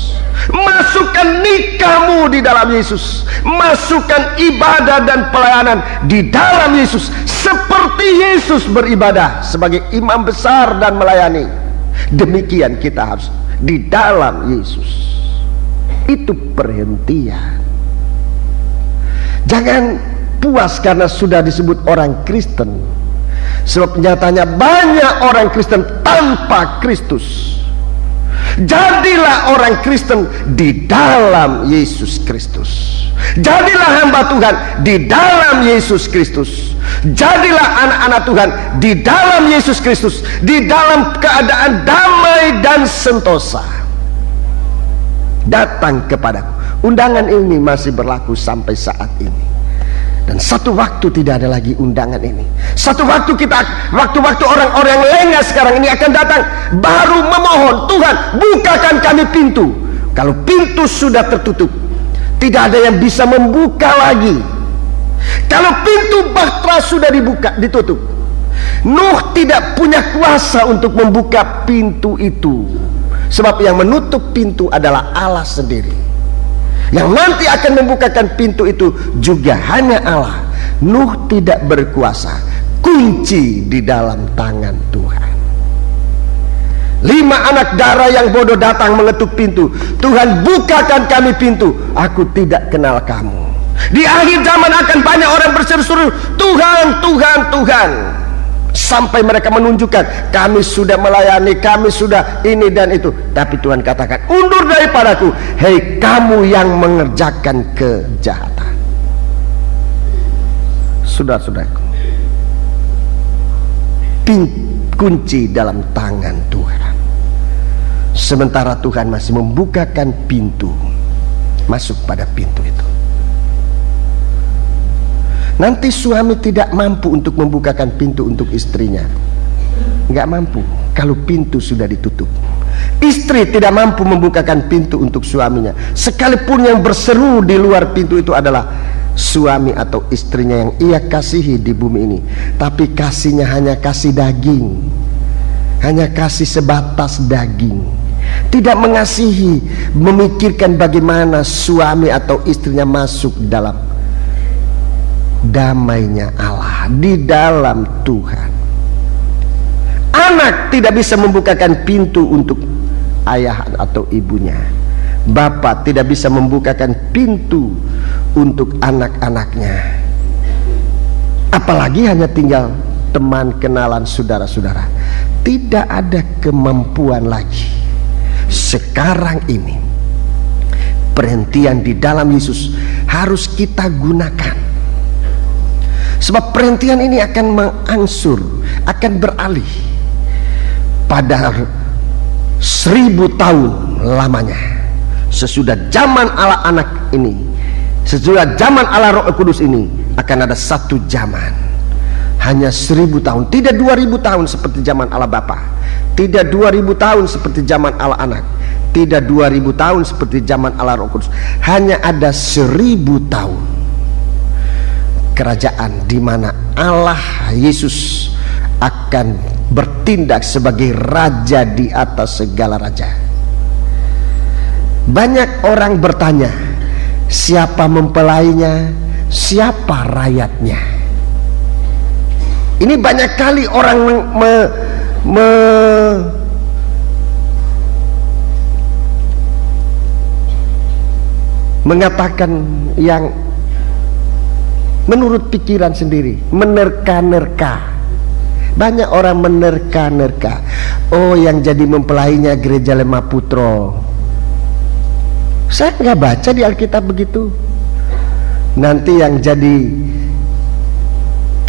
Masukkan nikahmu di dalam Yesus. Masukkan ibadah dan pelayanan di dalam Yesus. Seperti Yesus beribadah sebagai imam besar dan melayani, demikian kita harus di dalam Yesus. Itu perhentian. Jangan puas karena sudah disebut orang Kristen, sebab nyatanya banyak orang Kristen tanpa Kristus. Jadilah orang Kristen di dalam Yesus Kristus. Jadilah hamba Tuhan di dalam Yesus Kristus. Jadilah anak-anak Tuhan di dalam Yesus Kristus, di dalam keadaan damai dan sentosa. Datang kepadaku. Undangan ini masih berlaku sampai saat ini. Dan satu waktu tidak ada lagi undangan ini. Satu waktu kita, waktu-waktu orang-orang lengah sekarang ini akan datang, baru memohon, Tuhan bukakan kami pintu. Kalau pintu sudah tertutup, tidak ada yang bisa membuka lagi. Kalau pintu bahtera sudah ditutup, Nuh tidak punya kuasa untuk membuka pintu itu. Sebab yang menutup pintu adalah Allah sendiri. Yang nanti akan membukakan pintu itu juga hanya Allah. Nuh tidak berkuasa. Kunci di dalam tangan Tuhan. 5 anak dara yang bodoh datang mengetuk pintu. Tuhan bukakan kami pintu. Aku tidak kenal kamu. Di akhir zaman akan banyak orang berseru-seru, Tuhan, Tuhan, Tuhan. Sampai mereka menunjukkan, kami sudah melayani, kami sudah ini dan itu. Tapi Tuhan katakan, undur daripadaku, hei kamu yang mengerjakan kejahatan. Saudara-saudaraku, kunci dalam tangan Tuhan. Sementara Tuhan masih membukakan pintu, masuk pada pintu itu. Nanti suami tidak mampu untuk membukakan pintu untuk istrinya, nggak mampu kalau pintu sudah ditutup. Istri tidak mampu membukakan pintu untuk suaminya, sekalipun yang berseru di luar pintu itu adalah suami atau istrinya yang ia kasihi di bumi ini. Tapi kasihnya hanya kasih daging, hanya kasih sebatas daging, tidak mengasihi, memikirkan bagaimana suami atau istrinya masuk dalam damainya Allah di dalam Tuhan. Anak tidak bisa membukakan pintu untuk ayah atau ibunya. Bapak tidak bisa membukakan pintu untuk anak-anaknya. Apalagi hanya tinggal teman, kenalan, saudara-saudara. Tidak ada kemampuan lagi. Sekarang ini perhentian di dalam Yesus harus kita gunakan. Sebab perhentian ini akan mengangsur, akan beralih pada 1000 tahun lamanya. Sesudah zaman Allah anak ini, sesudah zaman Allah Roh Kudus ini, akan ada satu zaman. Hanya 1000 tahun, tidak 2000 tahun seperti zaman Allah Bapa, tidak 2000 tahun seperti zaman Allah anak, tidak 2000 tahun seperti zaman Allah Roh Kudus. Hanya ada 1000 tahun kerajaan di mana Allah Yesus akan bertindak sebagai raja di atas segala raja. Banyak orang bertanya, siapa mempelainya, siapa rakyatnya? Ini banyak kali orang mengatakan yang menurut pikiran sendiri, menerka-nerka. Banyak orang menerka-nerka. Oh, yang jadi mempelainya gereja Lemah Putro. Saya nggak baca di Alkitab begitu. Nanti yang jadi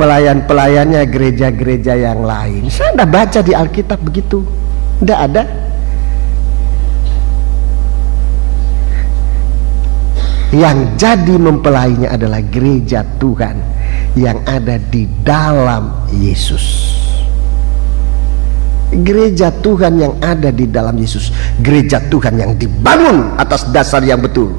pelayan-pelayannya gereja-gereja yang lain. Saya nggak baca di Alkitab begitu. Nggak ada. Yang jadi mempelainya adalah gereja Tuhan yang ada di dalam Yesus. Gereja Tuhan yang ada di dalam Yesus, gereja Tuhan yang dibangun atas dasar yang betul,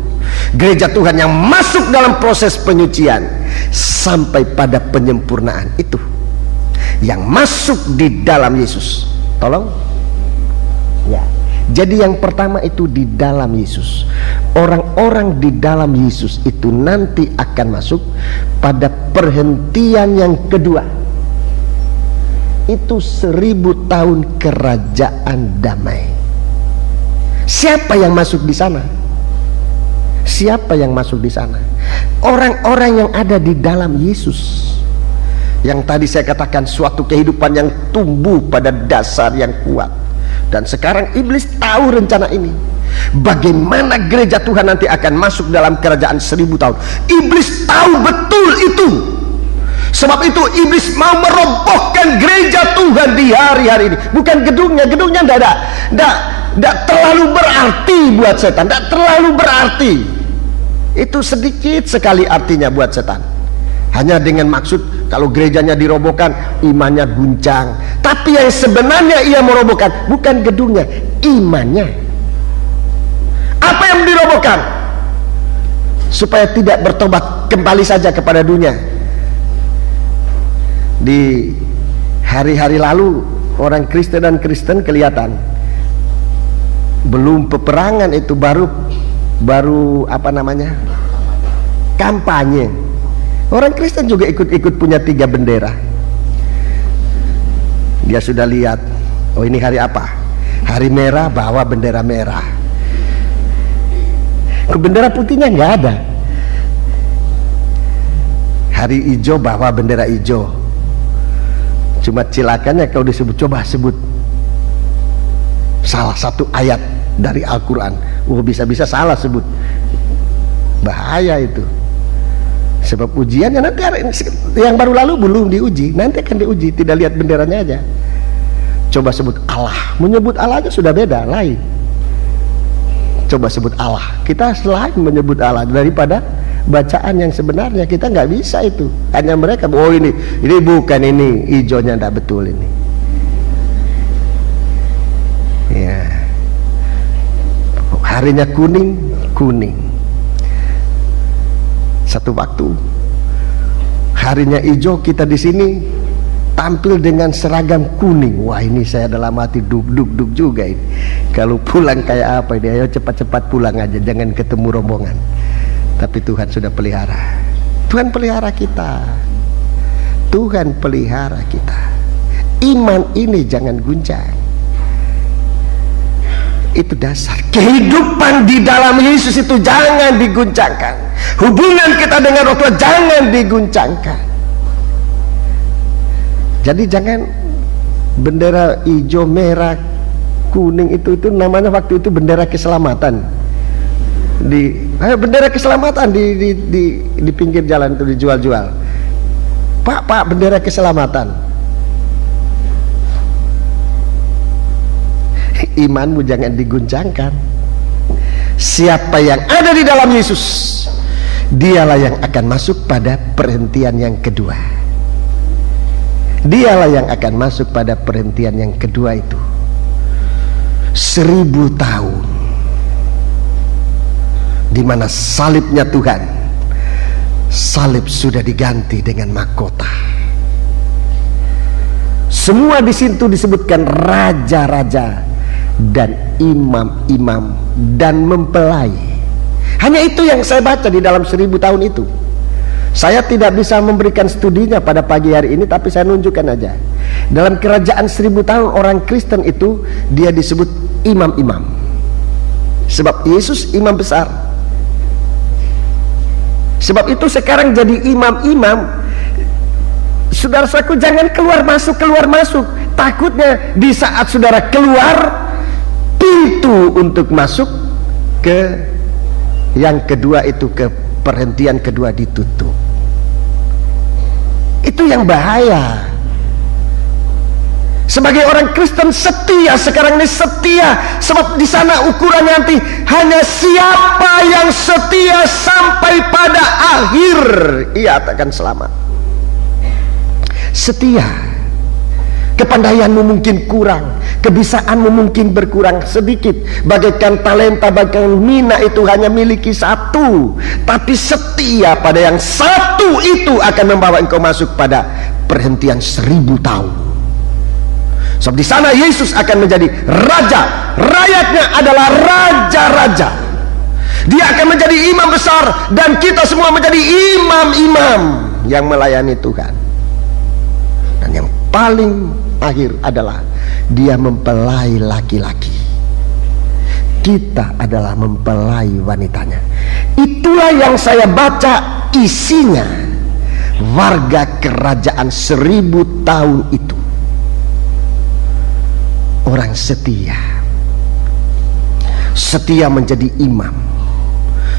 gereja Tuhan yang masuk dalam proses penyucian sampai pada penyempurnaan. Itu yang masuk di dalam Yesus. Tolong ya. Jadi yang pertama itu di dalam Yesus. Orang-orang di dalam Yesus itu nanti akan masuk pada perhentian yang kedua. Itu 1000 tahun kerajaan damai. Siapa yang masuk di sana? Siapa yang masuk di sana? Orang-orang yang ada di dalam Yesus. Yang tadi saya katakan suatu kehidupan yang tumbuh pada dasar yang kuat. Dan sekarang iblis tahu rencana ini. Bagaimana gereja Tuhan nanti akan masuk dalam kerajaan 1000 tahun. Iblis tahu betul itu. Sebab itu iblis mau merobohkan gereja Tuhan di hari-hari ini. Bukan gedungnya, gedungnya tidak terlalu berarti buat setan, tidak terlalu berarti. Itu sedikit sekali artinya buat setan. Hanya dengan maksud kalau gerejanya dirobohkan, imannya guncang. Tapi yang sebenarnya ia merobohkan bukan gedungnya, imannya. Apa yang dirobohkan? Supaya tidak bertobat kembali saja kepada dunia. Di hari-hari lalu orang Kristen dan Kristen kelihatan belum peperangan itu baru apa namanya, kampanye. Orang Kristen juga ikut-ikut punya 3 bendera. Dia sudah lihat, oh ini hari apa? Hari merah bawa bendera merah. Ke bendera putihnya nggak ada. Hari hijau bawa bendera hijau. Cuma cilakannya kalau disebut, coba sebut salah satu ayat dari Al-Quran. Oh bisa-bisa salah sebut. Bahaya itu. Sebab ujiannya nanti yang baru lalu belum diuji, nanti akan diuji. Tidak lihat benderanya aja. Coba sebut Allah, menyebut Allah aja sudah beda, lain. Coba sebut Allah, kita selain menyebut Allah daripada bacaan yang sebenarnya. Kita nggak bisa itu. Hanya mereka, oh ini bukan, ini hijaunya tidak betul ini. Ya, harinya kuning. Satu waktu harinya hijau, kita di sini tampil dengan seragam kuning. Wah, ini saya dalam hati duk juga ini. Kalau pulang kayak apa ini? Ayo cepat-cepat pulang aja, jangan ketemu rombongan. Tapi Tuhan sudah pelihara. Tuhan pelihara kita. Tuhan pelihara kita. Iman ini jangan guncang. Itu dasar. Kehidupan di dalam Yesus itu jangan diguncangkan. Hubungan kita dengan Roh Tuhan jangan diguncangkan. Jadi jangan bendera hijau, merah, kuning itu namanya waktu itu bendera keselamatan. Bendera keselamatan di pinggir jalan itu dijual-jual. Pak, bendera keselamatan. Imanmu jangan diguncangkan. Siapa yang ada di dalam Yesus, dialah yang akan masuk pada perhentian yang kedua. Dialah yang akan masuk pada perhentian yang kedua itu. 1000 tahun di mana salibnya Tuhan, salib sudah diganti dengan mahkota. Semua di situ disebutkan raja-raja dan imam-imam dan mempelai. Hanya itu yang saya baca di dalam 1000 tahun itu. Saya tidak bisa memberikan studinya pada pagi hari ini, tapi saya nunjukkan aja. Dalam kerajaan 1000 tahun orang Kristen itu, dia disebut imam-imam. Sebab Yesus imam besar. Sebab itu sekarang jadi imam-imam. Saudara-saudaraku, jangan keluar masuk. Takutnya di saat saudara keluar, pintu untuk masuk ke yang kedua itu, ke perhentian kedua ditutup. Itu yang bahaya. Sebagai orang Kristen setia, sekarang ini setia, sebab di sana ukurannya nanti hanya siapa yang setia sampai pada akhir, ia akan selamat. Setia. Kepandaianmu mungkin kurang, kebisaanmu mungkin berkurang sedikit, bagaikan talenta, bagaikan mina itu hanya miliki satu, tapi setia pada yang satu itu akan membawa engkau masuk pada perhentian 1000 tahun. Sebab di sana Yesus akan menjadi raja, rakyatnya adalah raja-raja. Dia akan menjadi imam besar, dan kita semua menjadi imam-imam yang melayani Tuhan. Dan yang paling akhir adalah dia mempelai laki-laki. Kita adalah mempelai wanitanya. Itulah yang saya baca isinya. Warga kerajaan 1000 tahun itu orang setia. Setia menjadi imam,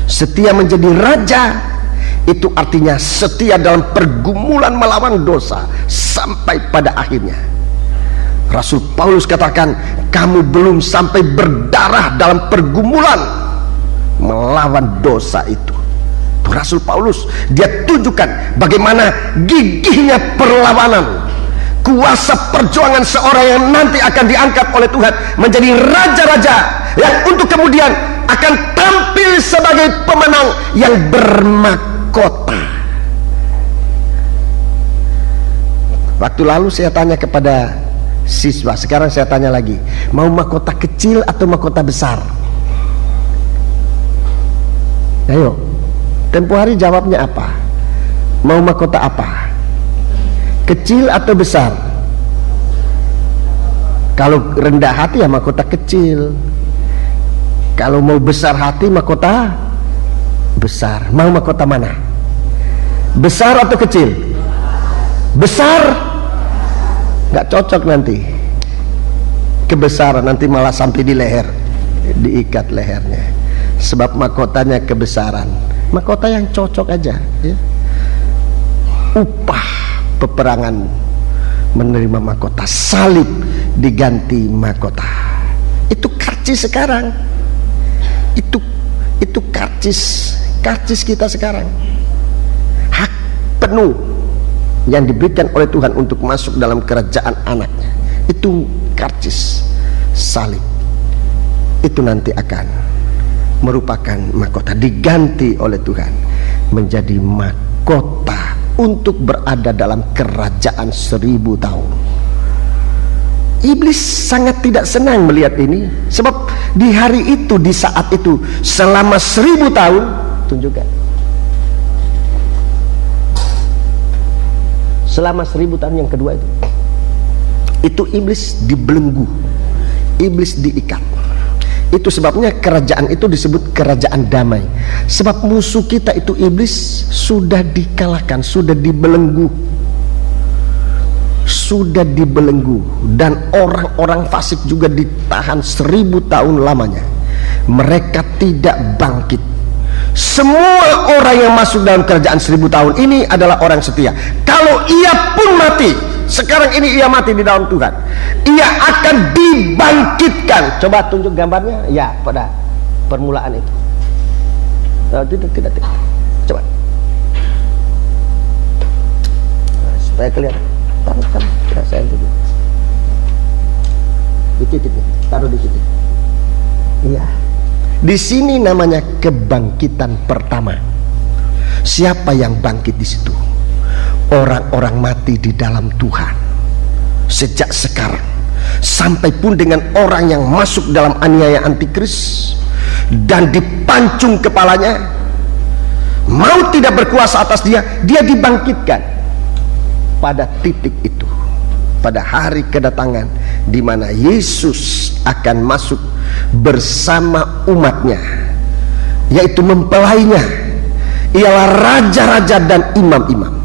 setia menjadi raja. Itu artinya setia dalam pergumulan melawan dosa sampai pada akhirnya. Rasul Paulus katakan, kamu belum sampai berdarah dalam pergumulan melawan dosa itu. Rasul Paulus, dia tunjukkan bagaimana gigihnya perlawanan, kuasa perjuangan seorang yang nanti akan diangkat oleh Tuhan menjadi raja-raja, yang untuk kemudian akan tampil sebagai pemenang yang bermahkota. Waktu lalu saya tanya kepada siswa, sekarang saya tanya lagi, mau mahkota kecil atau mahkota besar? Ayo, tempo hari jawabnya apa? Mau mahkota apa? Kecil atau besar? Kalau rendah hati ya mahkota kecil. Kalau mau besar hati mahkota besar. Mau mahkota mana? Besar atau kecil? Besar? Gak cocok nanti. Kebesaran nanti malah sampai di leher, diikat lehernya. Sebab mahkotanya kebesaran. Mahkota yang cocok aja ya. upah peperanganmu, menerima mahkota salib diganti mahkota. Itu karcis sekarang. Itu karcis kita sekarang. Hak penuh yang diberikan oleh Tuhan untuk masuk dalam kerajaan anaknya. Itu karcis salib. Itu nanti akan merupakan mahkota, diganti oleh Tuhan menjadi mahkota untuk berada dalam kerajaan 1000 tahun. Iblis sangat tidak senang melihat ini, sebab di hari itu, di saat itu, selama 1000 tahun, tunjukkan, selama 1000 tahun yang kedua itu iblis dibelenggu, iblis diikat. Itu sebabnya kerajaan itu disebut kerajaan damai, sebab musuh kita itu iblis sudah dikalahkan, sudah dibelenggu, dan orang-orang fasik juga ditahan 1000 tahun lamanya. Mereka tidak bangkit. Semua orang yang masuk dalam kerajaan 1000 tahun ini adalah orang setia. Kalau ia pun mati, sekarang ini ia mati di dalam Tuhan, ia akan dibangkitkan. Coba tunjuk gambarnya, ya, pada permulaan itu. Tidak. Coba. Nah, supaya kelihatan. Taruh, ya, saya tunjuk. Di titik, taruh di situ. Iya. Di sini namanya kebangkitan pertama. Siapa yang bangkit di situ? Orang-orang mati di dalam Tuhan sejak sekarang, sampai pun dengan orang yang masuk dalam aniaya antikris dan dipancung kepalanya, maut tidak berkuasa atas dia, dia dibangkitkan pada titik itu, pada hari kedatangan di mana Yesus akan masuk bersama umatnya, yaitu mempelainya, ialah raja-raja dan imam-imam.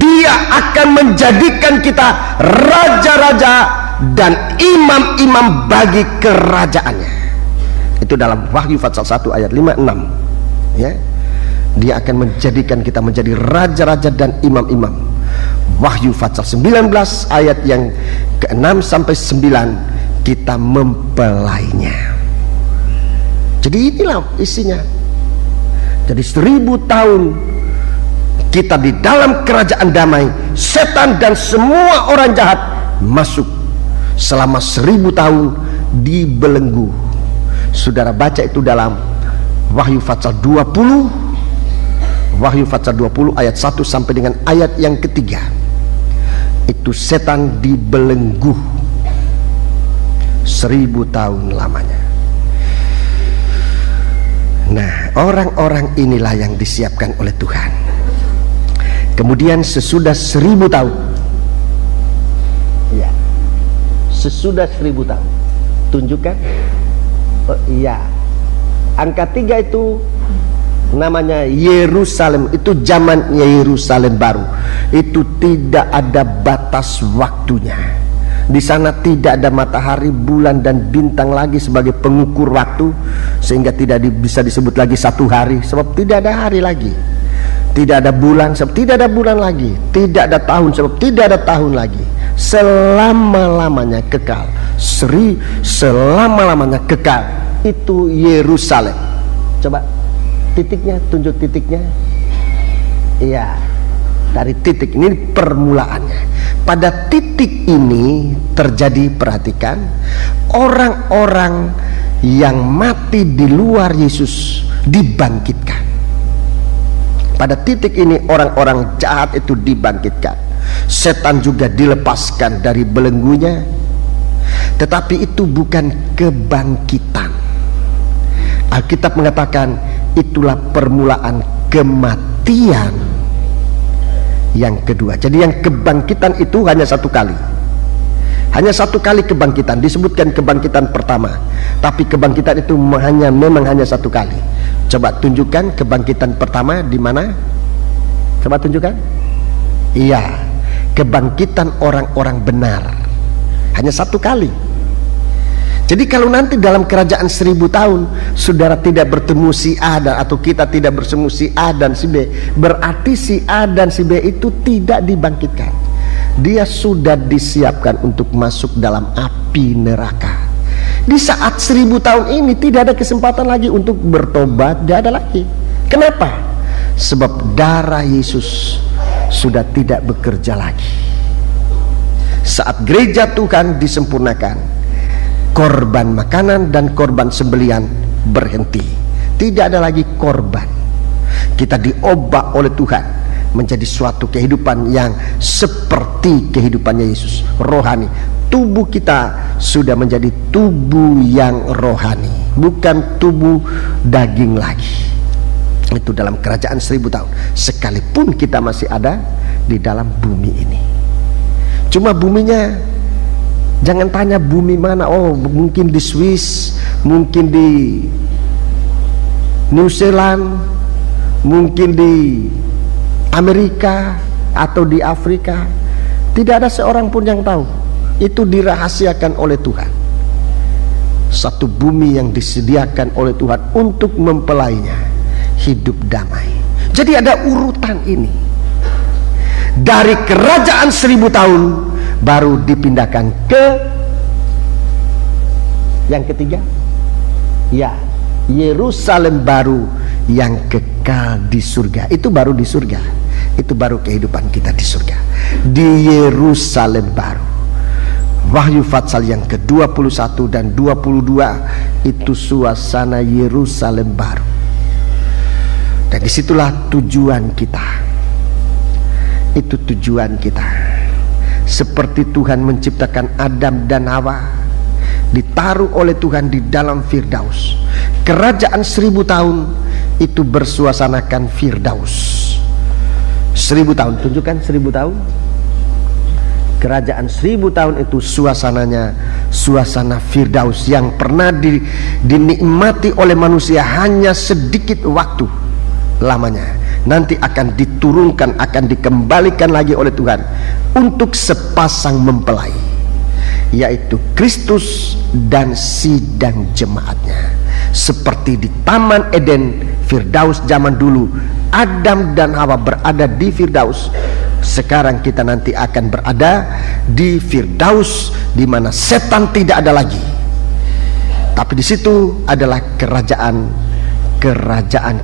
Dia akan menjadikan kita raja-raja dan imam-imam bagi kerajaannya. Itu dalam Wahyu pasal 1 ayat 5-6, ya. Dia akan menjadikan kita menjadi raja-raja dan imam-imam. Wahyu pasal 19 ayat yang ke-6 sampai 9, kita mempelainya. Jadi inilah isinya. Jadi 1000 tahun kita di dalam kerajaan damai. Setan dan semua orang jahat masuk selama 1000 tahun dibelenggu. Saudara baca itu dalam Wahyu pasal 20, Wahyu pasal 20 ayat 1 sampai dengan ayat yang ketiga. Itu setan dibelenggu 1000 tahun lamanya. Nah, orang-orang inilah yang disiapkan oleh Tuhan. Kemudian sesudah 1000 tahun, ya, sesudah 1000 tahun, tunjukkan. Oh iya, angka 3 itu namanya Yerusalem. Itu zaman Yerusalem baru. Itu tidak ada batas waktunya. Di sana tidak ada matahari, bulan dan bintang lagi sebagai pengukur waktu, sehingga tidak bisa disebut lagi satu hari, sebab tidak ada hari lagi. Tidak ada bulan, sebab tidak ada bulan lagi. Tidak ada tahun, sebab tidak ada tahun lagi. Selama-lamanya kekal. Selama-lamanya kekal. Itu Yerusalem. Coba titiknya, tunjuk titiknya. Iya, dari titik ini permulaannya. Pada titik ini terjadi, perhatikan, orang-orang yang mati di luar Yesus dibangkitkan. Pada titik ini orang-orang jahat itu dibangkitkan. Setan juga dilepaskan dari belenggunya. Tetapi itu bukan kebangkitan. Alkitab mengatakan itulah permulaan kematian yang kedua. Jadi yang kebangkitan itu hanya satu kali. Hanya satu kali kebangkitan. Disebutkan kebangkitan pertama, tapi kebangkitan itu memang hanya satu kali. Coba tunjukkan kebangkitan pertama di mana? Coba tunjukkan. Iya, kebangkitan orang-orang benar. Hanya satu kali. Jadi kalau nanti dalam kerajaan 1000 tahun saudara tidak bertemu si A atau kita tidak bertemu si A dan si B, berarti si A dan si B itu tidak dibangkitkan. Dia sudah disiapkan untuk masuk dalam api neraka. Di saat 1000 tahun ini tidak ada kesempatan lagi untuk bertobat, tidak ada lagi. Kenapa? Sebab darah Yesus sudah tidak bekerja lagi. Saat gereja Tuhan disempurnakan, korban makanan dan korban sembelian berhenti. Tidak ada lagi korban. Kita diubah oleh Tuhan menjadi suatu kehidupan yang seperti kehidupannya Yesus, rohani. Tubuh kita sudah menjadi tubuh yang rohani, bukan tubuh daging lagi. Itu dalam kerajaan 1000 tahun, sekalipun kita masih ada di dalam bumi ini. Cuma buminya, jangan tanya bumi mana. Oh, mungkin di Swiss, mungkin di New Zealand, mungkin di Amerika atau di Afrika. Tidak ada seorang pun yang tahu. Itu dirahasiakan oleh Tuhan. Satu bumi yang disediakan oleh Tuhan untuk mempelainya hidup damai. Jadi ada urutan ini. Dari kerajaan 1000 tahun baru dipindahkan ke yang ketiga, ya, Yerusalem baru yang kekal di surga. Itu baru di surga. Itu baru kehidupan kita di surga, di Yerusalem baru. Wahyu Fatsal yang ke-21 dan 22 itu suasana Yerusalem baru. Dan disitulah tujuan kita. Itu tujuan kita. Seperti Tuhan menciptakan Adam dan Hawa, ditaruh oleh Tuhan di dalam Firdaus. Kerajaan 1000 tahun itu bersuasanakan Firdaus. 1000 tahun, tunjukkan 1000 tahun. Kerajaan 1000 tahun itu suasananya suasana Firdaus yang pernah dinikmati oleh manusia hanya sedikit waktu lamanya. Nanti akan diturunkan, akan dikembalikan lagi oleh Tuhan untuk sepasang mempelai, yaitu Kristus dan sidang jemaatnya. Seperti di Taman Eden, Firdaus zaman dulu, Adam dan Hawa berada di Firdaus. Sekarang kita nanti akan berada di Firdaus, di mana setan tidak ada lagi. Tapi di situ adalah kerajaan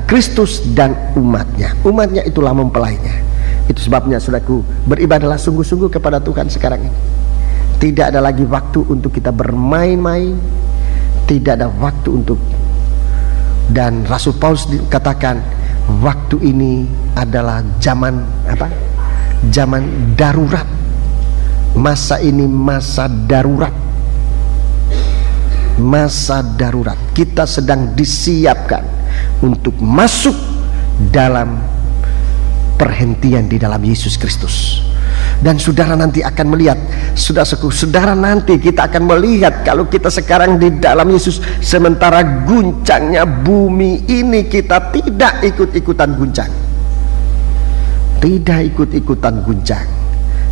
Kristus dan umatnya. Umatnya itulah mempelainya. Itu sebabnya saudaraku, beribadahlah sungguh-sungguh kepada Tuhan sekarang ini. Tidak ada lagi waktu untuk kita bermain-main. Tidak ada waktu untuk, dan Rasul Paulus katakan waktu ini adalah zaman apa? Zaman darurat. Masa ini masa darurat. Masa darurat. Kita sedang disiapkan untuk masuk dalam perhentian di dalam Yesus Kristus. Dan saudara nanti akan melihat, saudara nanti kita akan melihat, kalau kita sekarang di dalam Yesus, sementara guncangnya bumi ini, kita tidak ikut-ikutan guncang. Tidak ikut-ikutan guncang.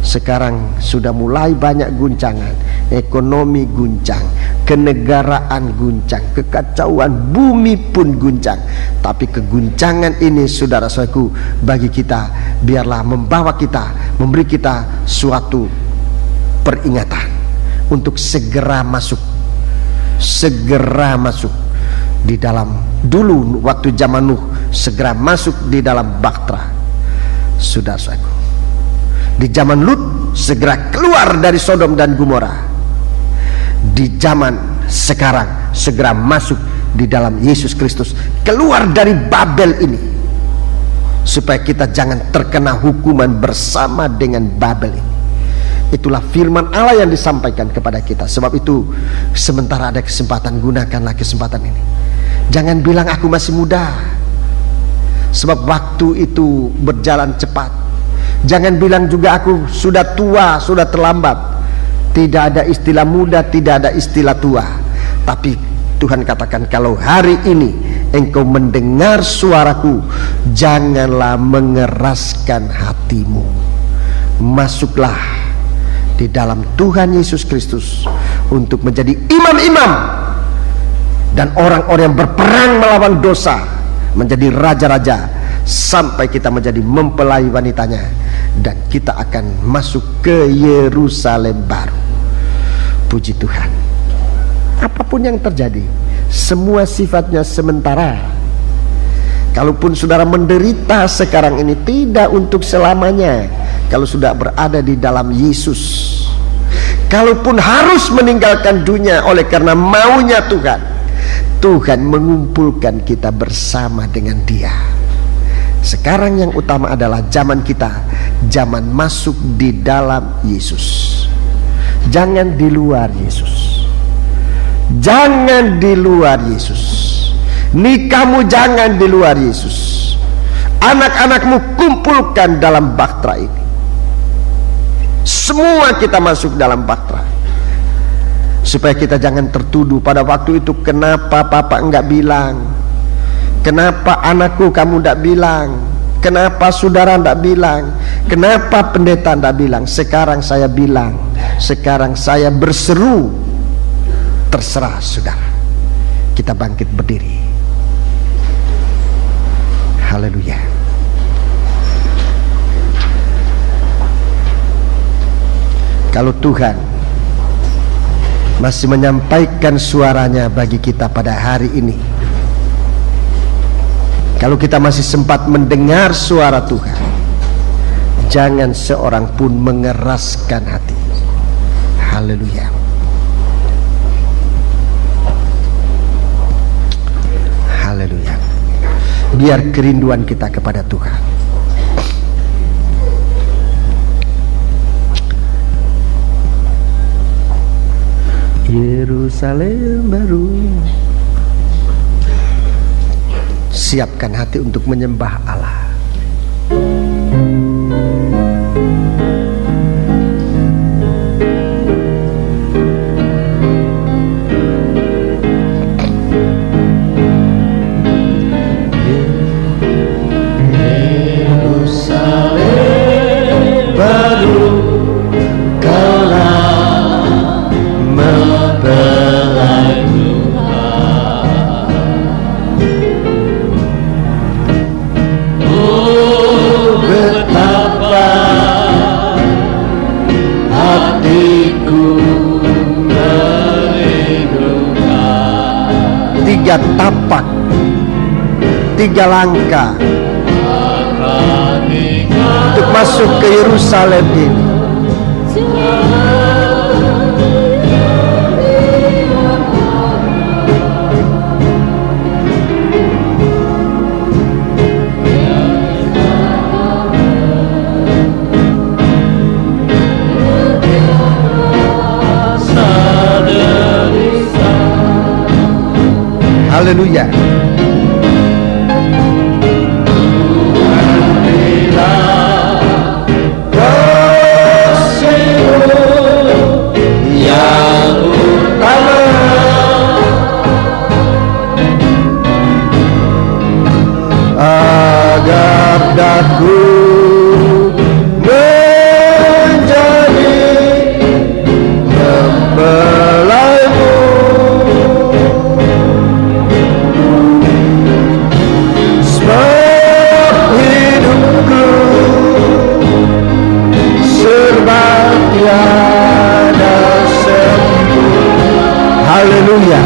Sekarang sudah mulai banyak guncangan. Ekonomi guncang, kenegaraan guncang, kekacauan bumi pun guncang. Tapi keguncangan ini, saudara-saudaraku, bagi kita, biarlah membawa kita, memberi kita suatu peringatan untuk segera masuk di dalam, dulu waktu zaman Nuh, segera masuk di dalam bahtera. Saudara-saudaraku, di zaman Lut segera keluar dari Sodom dan Gomora. Di zaman sekarang segera masuk di dalam Yesus Kristus, keluar dari Babel ini, supaya kita jangan terkena hukuman bersama dengan Babel ini. Itulah firman Allah yang disampaikan kepada kita. Sebab itu, sementara ada kesempatan, gunakanlah kesempatan ini. Jangan bilang aku masih muda, sebab waktu itu berjalan cepat. Jangan bilang juga aku sudah tua, sudah terlambat. Tidak ada istilah muda, tidak ada istilah tua. Tapi Tuhan katakan, kalau hari ini engkau mendengar suaraku, janganlah mengeraskan hatimu. Masuklah di dalam Tuhan Yesus Kristus untuk menjadi imam-imam dan orang-orang yang berperang melawan dosa, menjadi raja-raja, sampai kita menjadi mempelai wanitanya, dan kita akan masuk ke Yerusalem baru. Puji Tuhan. Apapun yang terjadi, semua sifatnya sementara. Kalaupun saudara menderita sekarang ini, tidak untuk selamanya. Kalau sudah berada di dalam Yesus, kalaupun harus meninggalkan dunia oleh karena maunya Tuhan, Tuhan mengumpulkan kita bersama dengan Dia. Sekarang yang utama adalah zaman kita, zaman masuk di dalam Yesus. Jangan di luar Yesus. Jangan di luar Yesus. Nikahmu jangan di luar Yesus. Anak-anakmu kumpulkan dalam bahtera ini. Semua kita masuk dalam bahtera, supaya kita jangan tertuduh pada waktu itu. Kenapa papa enggak bilang? Kenapa anakku kamu enggak bilang? Kenapa saudara enggak bilang? Kenapa pendeta enggak bilang? Sekarang saya bilang, sekarang saya berseru. Terserah saudara. Kita bangkit berdiri. Haleluya. Kalau Tuhan masih menyampaikan suaranya bagi kita pada hari ini, kalau kita masih sempat mendengar suara Tuhan, jangan seorang pun mengeraskan hati. Haleluya. Haleluya. Biar kerinduan kita kepada Tuhan, Yerusalem baru. Siapkan hati untuk menyembah Allah. Tapak, 3 langkah untuk masuk ke Yerusalem ini. Haleluya. Yang utama, agar daku menjadi mempelaimu. Haleluya.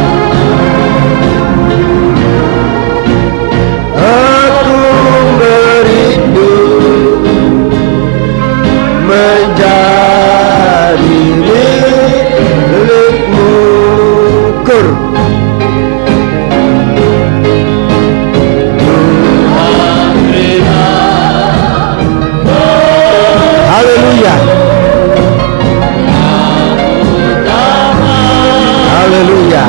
Aku merindu menjadi milikmu. Kur. Haleluya. Haleluya.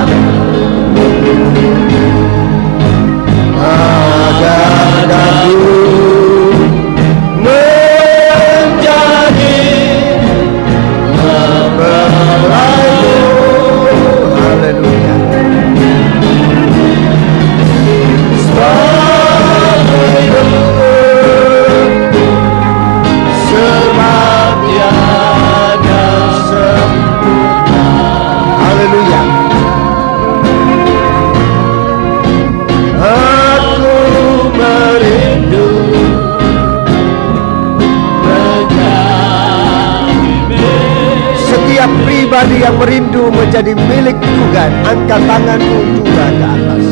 pribadi yang merindu menjadi milik Tuhan, angkat tanganmu dua ke atas.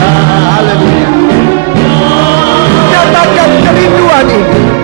Haleluya. Nyatakan kerinduan ini.